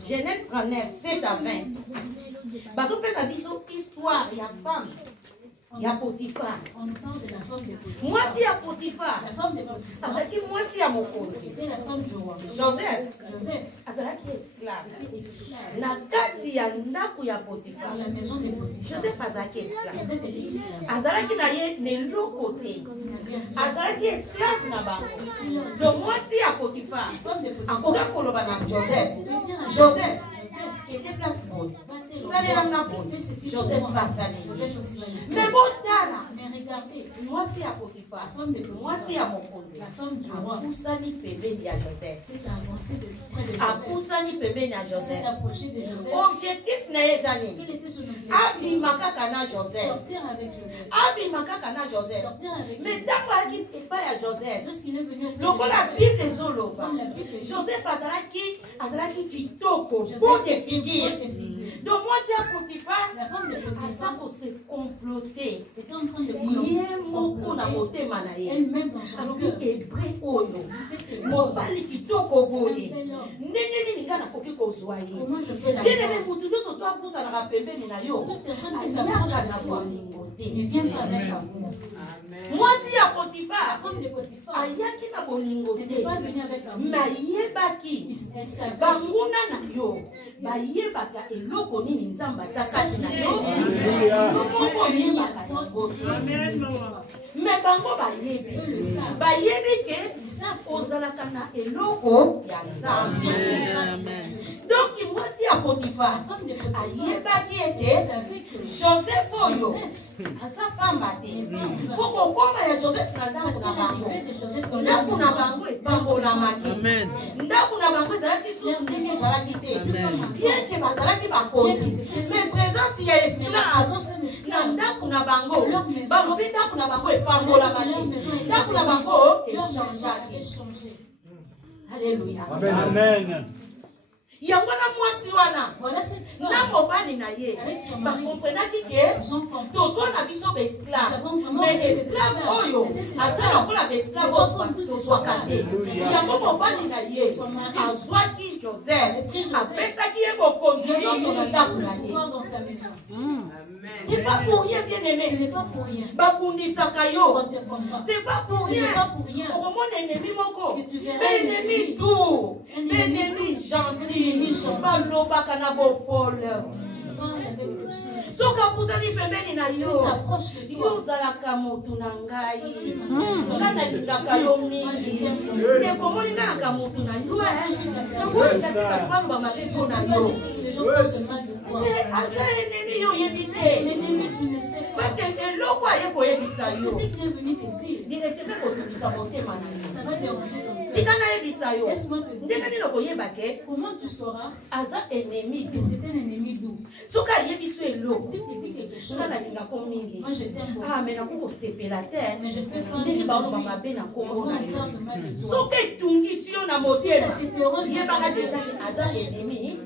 Genèse 39, 7 à 20. Baso pesa biso histoire ya femme. Il y a Potiphar. On parle de la femme de Potiphar. Moi si à Potiphar. La femme de Potiphar. Azaki moi si à Moko. C'était la femme du roi. Joseph. Azalaki esclave. Était esclave. Na kati ya ndako ya Potiphar. Dans la maison de Potiphar. Joseph azalaki esclave. Joseph était esclave. Azalaki na ye neloko te. Azalaki esclave na bango. Donc moi si à Potiphar. Akoka koloba na Joseph. Joseph. Qui était place bonne. Joseph va salir. Mais bon, mais regardez, moi c'est à Potiphar, moi c'est à mon compte. La femme du roi. Apusani pembeni à Joseph. C'est avancé de près de Joseph. Apusani pembeni à Joseph. C'est approché de Joseph. Objectif na ezani. Quel était son objectif? Abimaka kana Joseph. Sortir avec Joseph. Abimaka kana Joseph. Sortir avec Mais Joseph. dans la vie c'est pas à Joseph. Lorsqu'il est venu au Donc la Bible des Zoloba. Comme la Bible dit. Joseph azalaki kitoko, beau de figure. Donc moi c'est à Potiphar. La femme de Potiphar Se comploter. était en train de comploter elle-même dans son cœur. Hébreu oyo mobali kitoko boye ndenge nini nga nakoki kozwa ye Comment je peux la bien-aimé voir? mutu nyonso to abusanaka pembeni na yo Toute personne qui s'approche ayaka na de toi bolingo ne te. vient pas avec amour. Mwasi ya La Potiphar. femme de Potiphar Ayaki na bolingo n'était te. pas venue avec amour. Mayebaki. Elle savait. Banguna na yo. Bayebaka eloko nini nzamba atakaki na yo. Moko yebaka yango te. Mais bango bayebi. Bayebi ke ozalaka na eloko ya nzambe. Donc mwasi ya Potiphar ayebaki ete Joseph oyo aza pamba te. Po kokoma ya Joseph na ndako na bango. Ndako na bango epambolamaki. Ndako na bango ezalaki susu ndenge ezalaki te. Bien ke bazalaki bakonzi. Mais présence ya esclave na ndako na bango. Balobi ndako na bango epambolamaki. Ndako na bango echangeaki. Alléluia. Amen. Yango na mwasi wana Voilà cette femme. na mobali na ye bakomprenaki ke tozwa na biso baesclave mais esclave oyo aza lokola baesclave oyo tozwaka te. Yango mobali na ye azwaki Joseph apesaki ye bokonzi nyonso na ndako na ye. Dans sa maison. C'est pas pour rien, bien Ce aimé. n'est pas pour rien. Bakundisaka yo. On te comprend. C'est pas pour Ce n'est rien. pas pour rien. Au moment ennemi moko. Que tu verras Mais un ennemi ennemi. doux. Un Mais ennemi ennemi gentil. ennemi gentil. Balobaka na bofole. Parle avec douceur. Soka pusani pembeni na S'il yo. s'approche de Yo toi. ozalaka motu na ngai. Tu m'appelles. Nga nalingaka yo mingi. Mais komoni nga naka motu na yo. Nakolikaka pamba mabe mpo na yo. Les gens pensent mal de toi. C'est aza ennemi yo oyebi te. L'ennemi, tu ne sais pas. Parce que eloko aye koyebisa Parce que yo. ce qui est venu te dire, Directement kotubisa motema na yo. ça va déranger ton cœur. Tika nayebisa yo. Laisse-moi te Ndenge dire, nini okoyeba ke comment tu sauras aza ennemi que c'est un ennemi doux? soki ayebi so eloko Si tu dis quelque chose, nga nalingako mingi moi je t'aime beaucoup. ah me nakokosepela te Mais je ne peux pas ndenge me baoloba réjouir. mabe na On nkombo na va yo faire de mal de toi. soki etungisi yo na Si ça motema te dérange, yebaka deja ke aza ennemi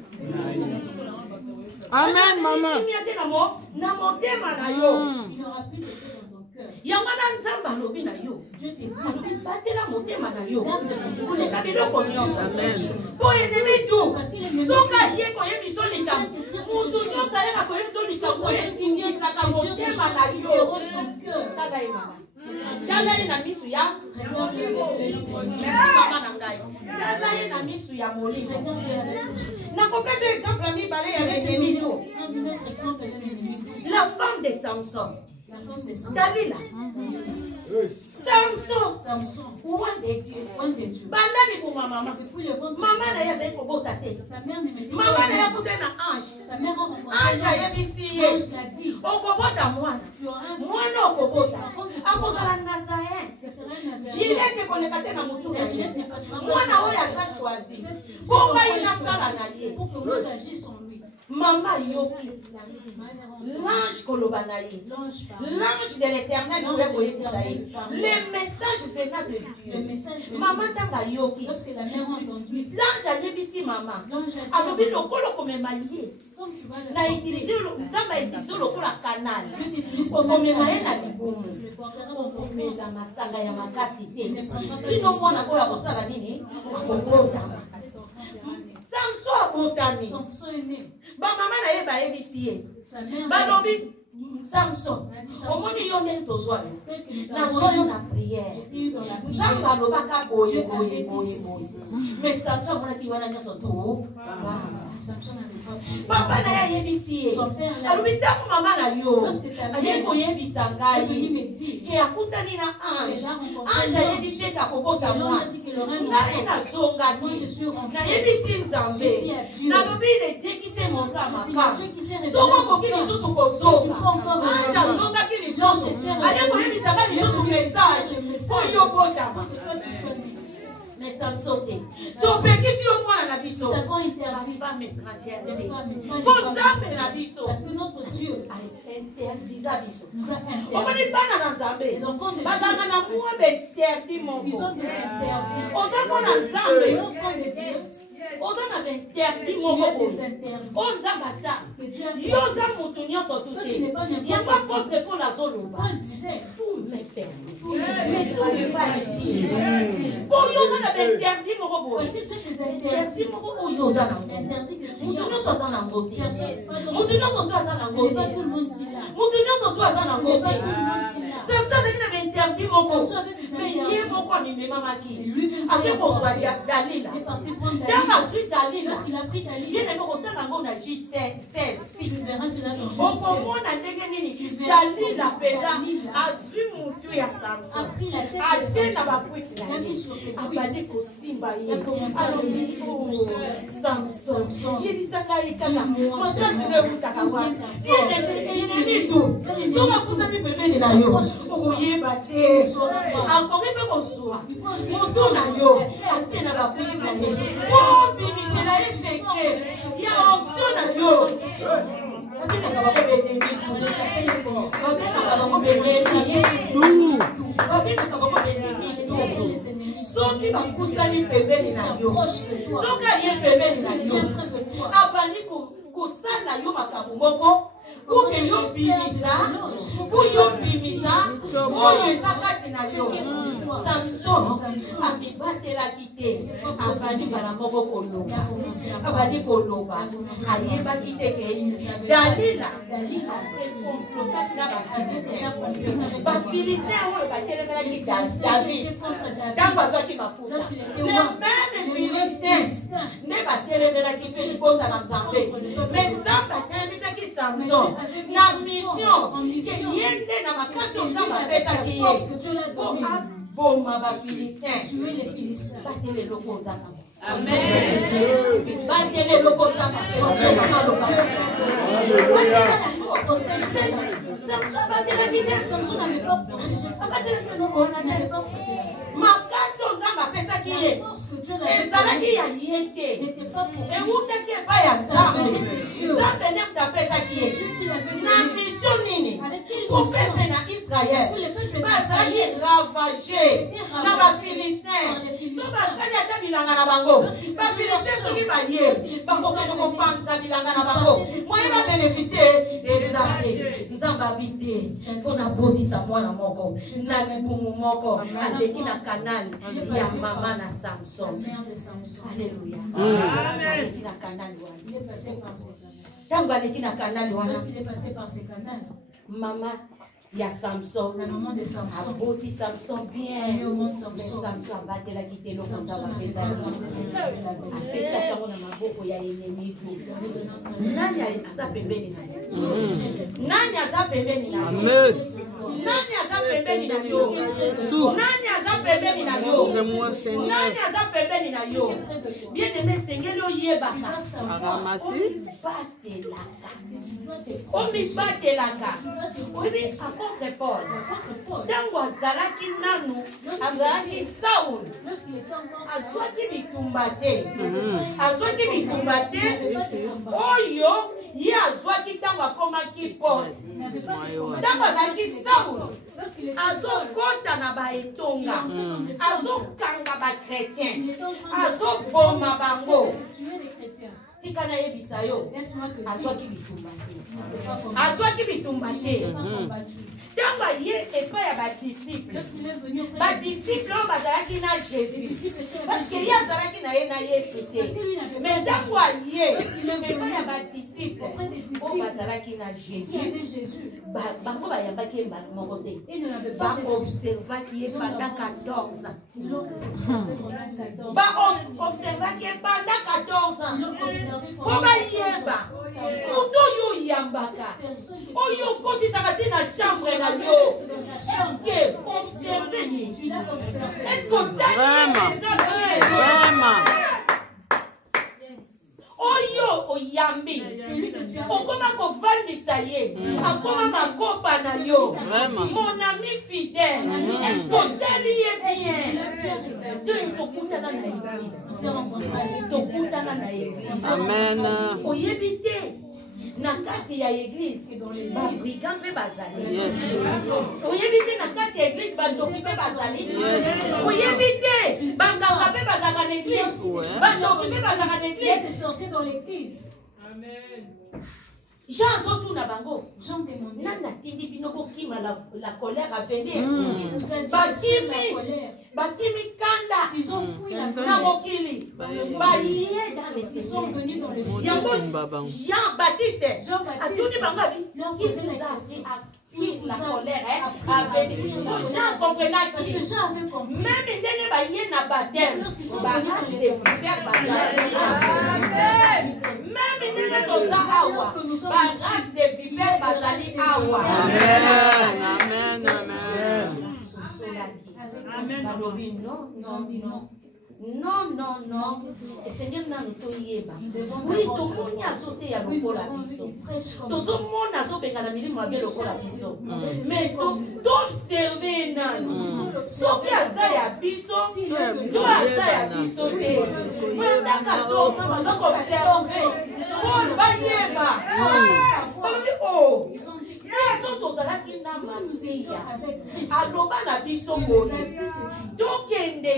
Amen, maman. kimia te na motema na yo il n'y aura plus de paix dans ton cœur. yango na nzambe alobi na yo Dieu te dit, alobi batela motema na yo garde ton cœur. koleka biloko nyonso po ennemi tu Parce que l'ennemi, soki aye koyebiso likambo mutu nyonso ayeba koyebiso likambo tout ce qui vient etungisaka de Dieu motema na yo dérange ton cœur. tala ye mama tala ye na misu ya Regarde-le avec l'œil spirituel. mama na ngai tala ye na misu ya molimo Regarde-le avec les yeux. nakopesa exemple ya mibale Je ya vais te ennemi donner to un autre exemple d'un ennemi. la femme de Samson La femme de Samson. dalila Samson Samson, roi de Dieu roi de Dieu. banda libuma mama Depuis le ventre de mama na ye sa azali kobota te mère, sa mère ne mettait mama na ye pas. akute na ange Sa mère a rencontré ange l'ange. ayebisi ye L'ange l'a dit, okobota mwana tu auras un mwana okobota enfant que tu akozala auras. nazayen Ce sera un Nazareth. jilete koleka te na motu na La ye Juliette ne passera pas. mwana sur oyo sa aza tête. choisi Cet mpo enfant ngai est nasala na choisi ye pour que moi j'agisse en lui. mama yoki Ma mère a entendu. l'ange koloba na ye L'ange parle. l'ange de l'éternel L'ange oya de koyebisa ye l'Éternel le message venant de Le dieu message venait mama de Dieu. ntanga yoki Lorsque la mère a entendu, l'ange ayebisi mama l'ange a alobi dit, lokolo komema ye comme tu vas le na porter, utilize nzambe autilize lokola kanale Dieu t'utilise comme un okomema ye na canal. libumu Tu le porteras dans ton okomela ventre. masanga ya makasi te Tu ne prendras pas tino de mwana oyo akosala nini okobotama Cet enfant sera né. samso abotami Samson est né. bamama na ye bayebisi ye Sa mère balobi samson a dit, Samson, omoni yo ndenge tozwa yo tel que nous nazwa yo t'avons na priere j'étais eu dans la nzambe prière. alobaka boye Dieu boye avait dit boye ceci, boye ceci. mais samson amonaki wana nyonso tu Samson n'avait pas pensé. papa na ye ayebisi ye Son père l'a alobi ntango mama na yo Lorsque ta aye mère koyebisa est ngai venue me dire, ke akutani na ange déjà rencontré ange l'ange. ayebisi ete akobota Et l'ange a mwana dit qu'il aurait un ngai enfant. Moi, je nazongaki suis rentré. nayebisi nzambe J'ai dit à Dieu, nalobi le die qui se montre à je dis, makama Dieu qui s'est révélé soko à mon okoki cœur. lisusu Tu peux kozonga encore ange revenir. azongaki lisusu aye koyebisaka lisusu message oyo obotama Que toi tu sois né. mais samson te topekisi yo mwana na biso Nous t'avons interdit bafame étrangère les te femmes, pas les po femmes. nzambe na biso Parce que notre Dieu interdisa biso nous a interdit. omoni bana na nzambe Les enfants de bazalaka Dieu, na mwa bainterdit ils moko ont des interdits. oza mwana Les nzambe enfants de Dieu, oza na bainterdit tu moko as des boye interdits. oyo nzambe ata Que Dieu a yo placés. oza moto nyonso tu Toi, te tu n'es pas n'importe yango qui. apôtre paul azoloba Paul disait, tout m'interdit tout le mais tout n'est pas intime monde. po yo oza na bainterdit moko boye Parce que tu as des interdit interdits. moko oyo oza nango Interdits que tu moto as. nyonso aza nango te Personne, pas d'autre. moto nyonso to aza Ce nango n'est pas te tout le monde qui l'a. moto nyonso to aza Ce nango n'est pas tout te le monde qui l'a. samso azali na bainterdit moko. Samson avait des Mais amis il est artistes. moko mi mama Et ki. lui-même Après s'est qu'on soit approché. Dalila. Il est parti prendre Dans la Dalila. suite Dalila. Lorsqu'il a pris Il Dalila, est moko dans la ngona J16. tu verras cela dans Au Genèse 16. moment où Dalila peza azwi mutu ya A Samson. pris la tête Ate de na Samson. bakwisi Il na a mis ye. sur ses Abandi cuisses. kosimba Il ye. a commencé à Alobi lever. oh Samson. Samson. Yebisaka ye kaka. Dis-moi, Makasi Seigneur. na ekutaka wapi. Ennemi to. Soki akusani pembeni na yo. Okoyeba te. Akoki mpe kozwa. Moto na yo. Ate na bakwisi na ye. Obimisela ye seke. Ya option na yo. Babengaka bango bennemi On to. les appelle les ennemis. Babengaka bango bennemi. Babengaka bango bennemi On les to. appelle les ennemis. Soki bakusani pembeni na yo. Proche de toi. Soki aye pembeni na S'il yo. vient près de toi. Abandi kosala yo makambo moko oke yo bimisa oyo bimisa oyo eza kati na yo. Samson amibatelaki te. Abandi bala moko koloba. Abandi koloba. Ayebaki te ke Dalila asekomplotaki na bafilistin. Bafilistin oyo batelemelaki David ntango azwaki mafuta. Le même Filistin nde batelemelaki mpe libonga na Nzambe. Me Nzambe atelemisaki Samson na mission ke ye nde na makasi oyo Nzambe apesaki ye po aboma bafilistin. Tuer les Philistins. Batele loko oza nango. Batele loko Nzambe apesaki na Samson abatelaki te. Samson n'avait pas protégé ça. Abatelaki eloko wana Il n'avait te. pas protégé ça. Makasi oyo Nzambe apesaki La ye force que Dieu l'avait ezalaki ya donnée ye te. n'était pas pour lui. Ewutaki epai ya Nzambe. Nzambe nde mutu apesaki ye. Dieu qui l'avait Na donné. mission nini Avec quelle po mission? pepe na Parce que Israel le peuple bazali d'Israël ravage na bafilistin. So basali ata bilanga na bango. Bafilistin soki baye bakokende kopanza bilanga na bango. Moye babenefisie eza te. Nzambe abi te mpo nabotisa mwana moko na libumu moko aleki na kanali ya mama na Samson. mère de Samson. Alléluia. Aleki na kanali Il est wana. passé par ces canaux. Ntango aleki na kanali wana Lorsqu'il est passé par ces canaux, mama ya Samson la maman de Samson aboti Samson a mis bien. au monde Mais Samson. Samson abatelaki te eloko Samson Nzambe n'avait pas apesaki. gardé ce qu'il avait. Apesaki yango na maboko ya ennemi. Il lui avait donné entre les Nani aza pembeni na yo? Nani aza pembeni na yo? Amen. Nani aza pembeni na yo? Yesu. Nani aza pembeni na yo? Ouvre-moi, Seigneur. Nani aza pembeni na yo? Bien aimé esengeli oyebaka Aramasi. batelaka. Et tu dois te Omibatelaka. tu dois te Oyebi protéger. apôtre Paul L'apôtre Paul, ntango azalaki nanu azalaki Saul lorsqu'il était encore azwaki bitumba te. Mhm. Azwaki bitumba te oyo ye azwaki ntango akomaki Paul. il n'avait pas de combat. Ntango azalaki Saul Lorsqu'il était Saul, azokota na baetonga azokanga il bakretien était en train de azoboma bango. tuer les chrétiens. Tika nayebisa yo Laisse-moi te dire, azwaki bitumba te. il n'avait pas combattu. Azwaki bitumba Il te n'avait pas combattu. ntango aye epai ya badisiple. Lorsqu'il est venu auprès des Badisiple oyo bazalaki na Jésus disciples, étaient avec parce que ye Jésus. azalaki na ye na Yesu Parce te. que lui n'avait Mais pas ntango Jésus. aye Lorsqu'il est venu epai ya badisiple auprès des oyo disciples bazalaki na qui Jésus avaient Jésus, bango bayambaki ye mbala moko te. ils ne l'avaient pas reçu. Baobservaki ye pendant 14 ans. Ils l'ont observé pendant 14 ans. Baobservaki ye pendant 14 Ils ans l'ont observé mpo pendant 14 bayeba ans. Pour savoir moto oyo oyambaka personne que oyo okotisaka te na chambre na yo eske observe nini? tu l'as observé. Est-ce que Vraiment. Vraiment. oyo oyambi C'est lui que tu as reçu. okoma kovandisa ye akoma makopa na yo Vraiment. mon ami fidèle est-ce que otali ye Tu bien l'as bien observé. to tokutana na eglise On s'est rencontrés à l'église. tokutana na eglise Amen. oyebi te na kati ya eglise Et dans l'église, babriga mpe bazali Yes. oyebi te na kati ya eglise bandoki mpe bazali Yes. oyebi te banganga mpe bazalaka na eglise Ouais. bandoki mpe bazalaka na il y a eglise des sorciers dans l'église. Jean azotuna bango. Jean demandait. Nana tindi bino bokima la colère à venir. Vous êtes la colère. Bakimi kanda. Ils ont fui la Na colère. mokili. Ils sont venus dans le ciel. Jean-Baptiste. Atuni bango abi. Leur Qui posait nous la a question. appris à fuir la colère à Parce venir. Jean comprenait que qui. Jean avait compris. Même ndenge baye na baptême. Lorsqu'ils sont Ba venus race dans de les vipère bazali. Même ndenge toza awa. Ba race de vipère bazali awa. Amen. Amen. Non, ils ont dit non. Non. Et Seigneur n'a pas yeba. Oui, tout le monde a sauté à l'opola biso. Tout le monde a sauté à la milima de l'opola biso. Mais d'observer nan. Sauté à Zaya biso. Toi à Zaya biso te. Moi d'akato, maman donc observer. Paul va yeba. Oh. Ils sont tous à la kina masia. Aloba na biso moni. Tokende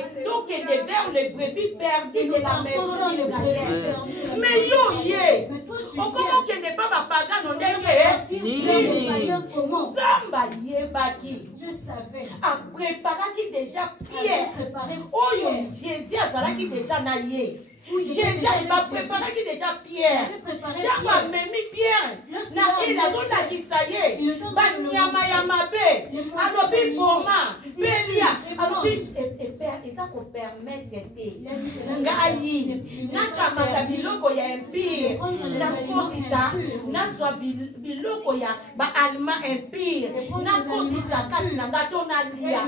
vers les brebis perdues de la maison d'Israël. Mais yo ye. Comment que n'est pas ma pagan on est Zamba yebaki. Je savais. A préparé déjà Pierre. Oh yo Jésus a zalaki déjà na ye. Jésus va préparer déjà Pierre. D'abord même Pierre. Na il a zone qui ça y est. Ba nyama ya mabe. Alobi boma. Belia. Alobi et ça qu'on permettre te. Ngai. Na kamata biloko ya empire. Na kodisa. Na zwa biloko ya ba allemand empire. Na kodisa kati na ngato na lia.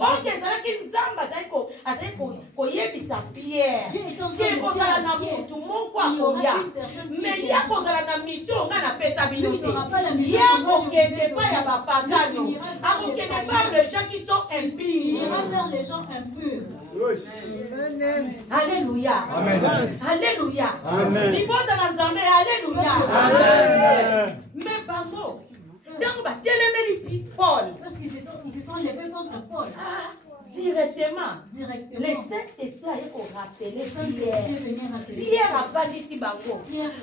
OK, ça là qui nzamba azeko yebisa Pierre. Qui kozala na mutu moko akoya. Mais ya kozala na mission nga na pesa bilote. Ya kokende pa ya bapagano. Akokende par les gens qui sont impies. Vers les gens impurs. Alléluia. Alléluia. Libota na Nzambe. Alléluia. Mais bango. Donc ba telemeli Paul. Parce qu'ils se sont levés contre Paul. Directement. Les Saint-Esprit a rappelé Pierre a fallu si bango.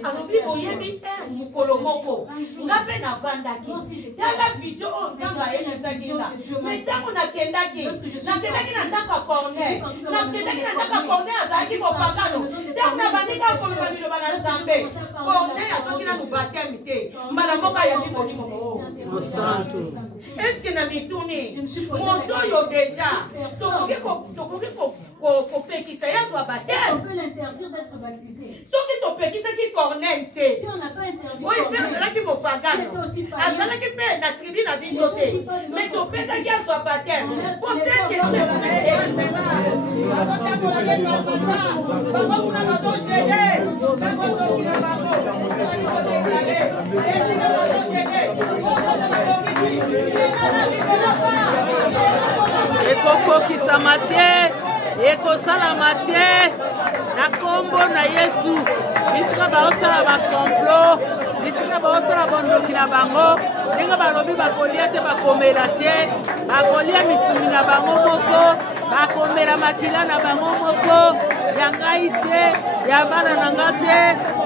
Alors puis vous yebi mukolomoko. Ngape na vandaki. Dans la vision on zamba ele sakina. Mais tango na kendaki na ndaka corner. Na kendaki na ndaka corner azaki mopakano. Tango na bandika koloma bilo bana Nzambe. Corner azoki na mubatemi te. Mbala moka ya biboni momo. Est-ce que na mituni moto yo déjà On peut l'interdire d'être baptisé. Si on n'a pas interdit ekokokisama te ekosalama te na kombo na Yesu. Bisika baosala bakomplot, bisika baosala bondoki na bango ndenge balobi bakolia te bakomela te, bakolia misuni na bango moko, bakomela makila na bango moko, ya ngai te, ya bana na nga te,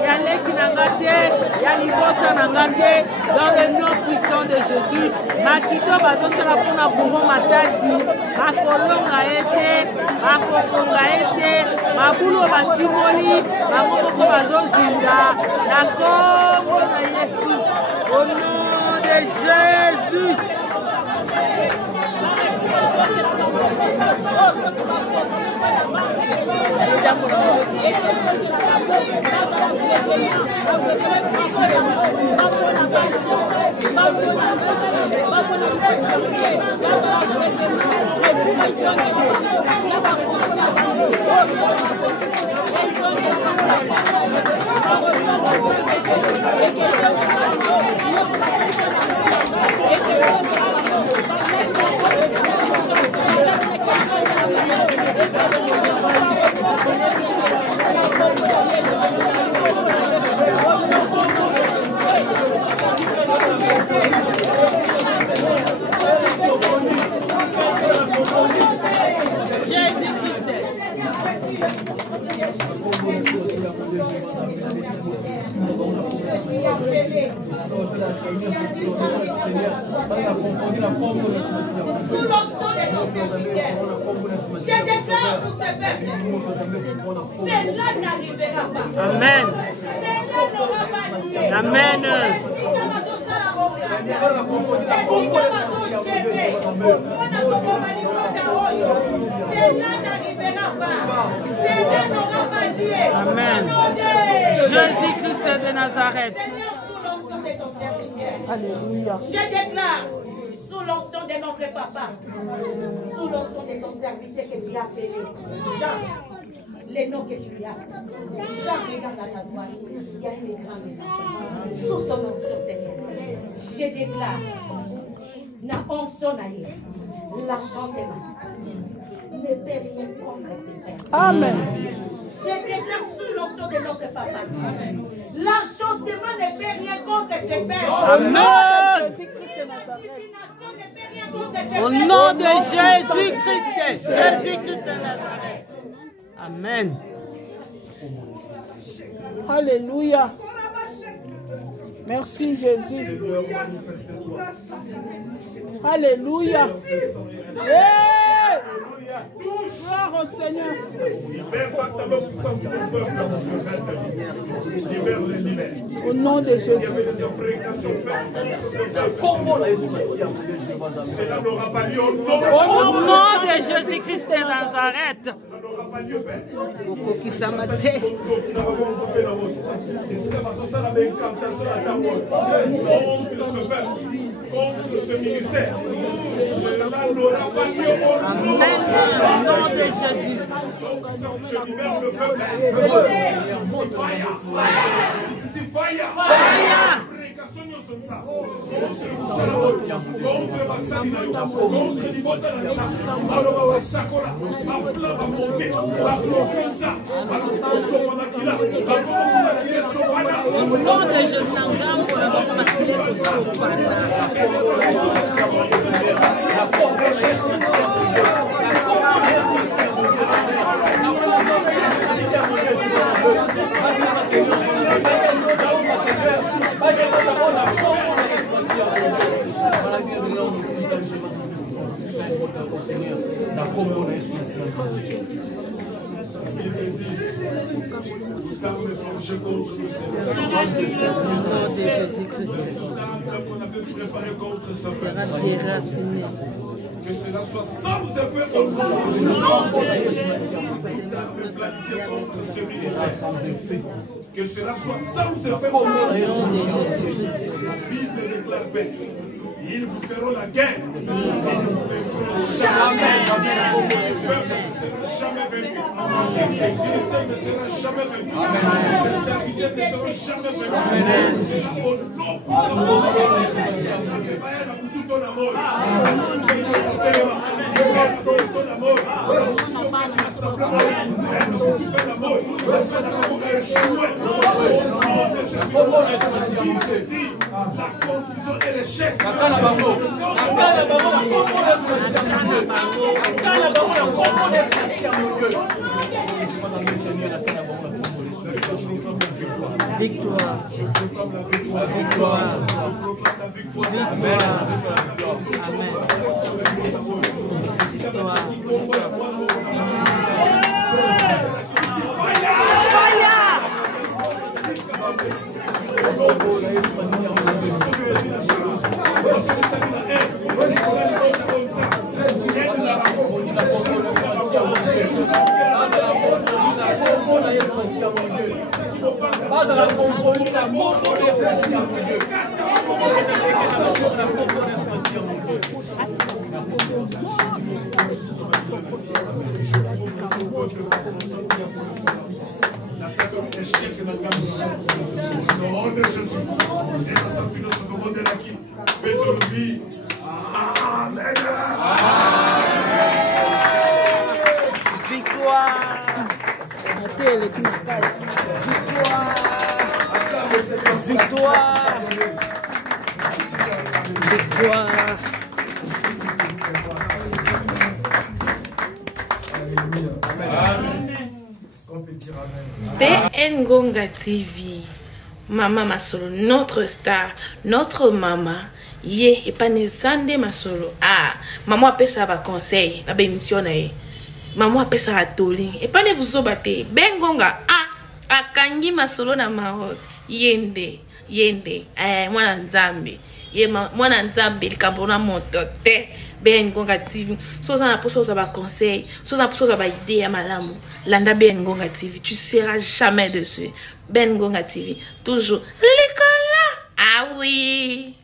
ya leki na nga te, ya libota na nga te. Dans le nom puissant de Jésus, makito bazosala mpona bongo matadi, bakolonga ete, bakokonga ete, mabulu batimoli, bango moko bazozinda na kombo na Yesu. Au nom de Jésus. Jésus-Christ. Je déclare pour ce peuple, cela n'arrivera pas. Amen. Cela n'aura pas lieu. Amen. Cela n'arrivera pas. Cela n'aura pas lieu. Amen. Jésus-Christ de Nazareth. Seigneur, sous l'onction de ton serviteur. Alléluia. Je déclare, sous l'onction de notre papa, sous l'onction de ton serviteur que tu as appelé, Jean, les noms que tu as. Jean, regarde à ta droite, il y a une grande église. Sous son onction, Seigneur, je déclare, na onction naïe, l'argent de la ne peut rien contre ses pères. Amen. Je déclare sous l'onction de notre papa, l'enchantement ne fait rien contre ses pères. Amen. Au nom de Jésus-Christ. Jésus-Christ de Nazareth. Amen. Alléluia. Merci Jésus. Alléluia. Gloire au Seigneur. Au nom de Jésus. Au nom de Jésus-Christ de Nazareth. Contre ce ministère, cela n'aura pas lieu au nom de Jésus. Je libère le feu. Fire. Contre ma salina, contre l'ibota, alors ma sacola, ma plan va monter, ma provenza, ma somanakila, ma provenza sopana. Au nom de Jésus, Que cela soit sans effet contre ce ministère. Que cela soit sans effet contre la Bible déclare paix. Ils vous feront la guerre. Ils ne vous vaincront jamais. Le peuple ne sera jamais vaincu. Les ministères ne seront jamais vaincus. Les serviteurs ne seront jamais vaincus. C'est la bonne nom pour ce monde. Tout ton amour. La confusion et l'échec. Victoire. Je proclame la victoire. Amen. PN Ngonga TV, Maman Masolo, notre star, notre maman. Ye, et pas ne sande Masolo. Ah, maman appelle ça va conseil, la bénédiction na maman appelle ça à toli. Et pas ne vous obate. Bengonga, ah, akangi Masolo na Maroc. Yende, mwana nzambe. Ye mwana nzambe likabona motote. Bengonga TV. Soza na poso za ba conseil, soza na poso za ba idée ya malamu. Landa Bengonga TV, tu seras jamais dessus. Bengonga TV, toujours l'école. Ah oui.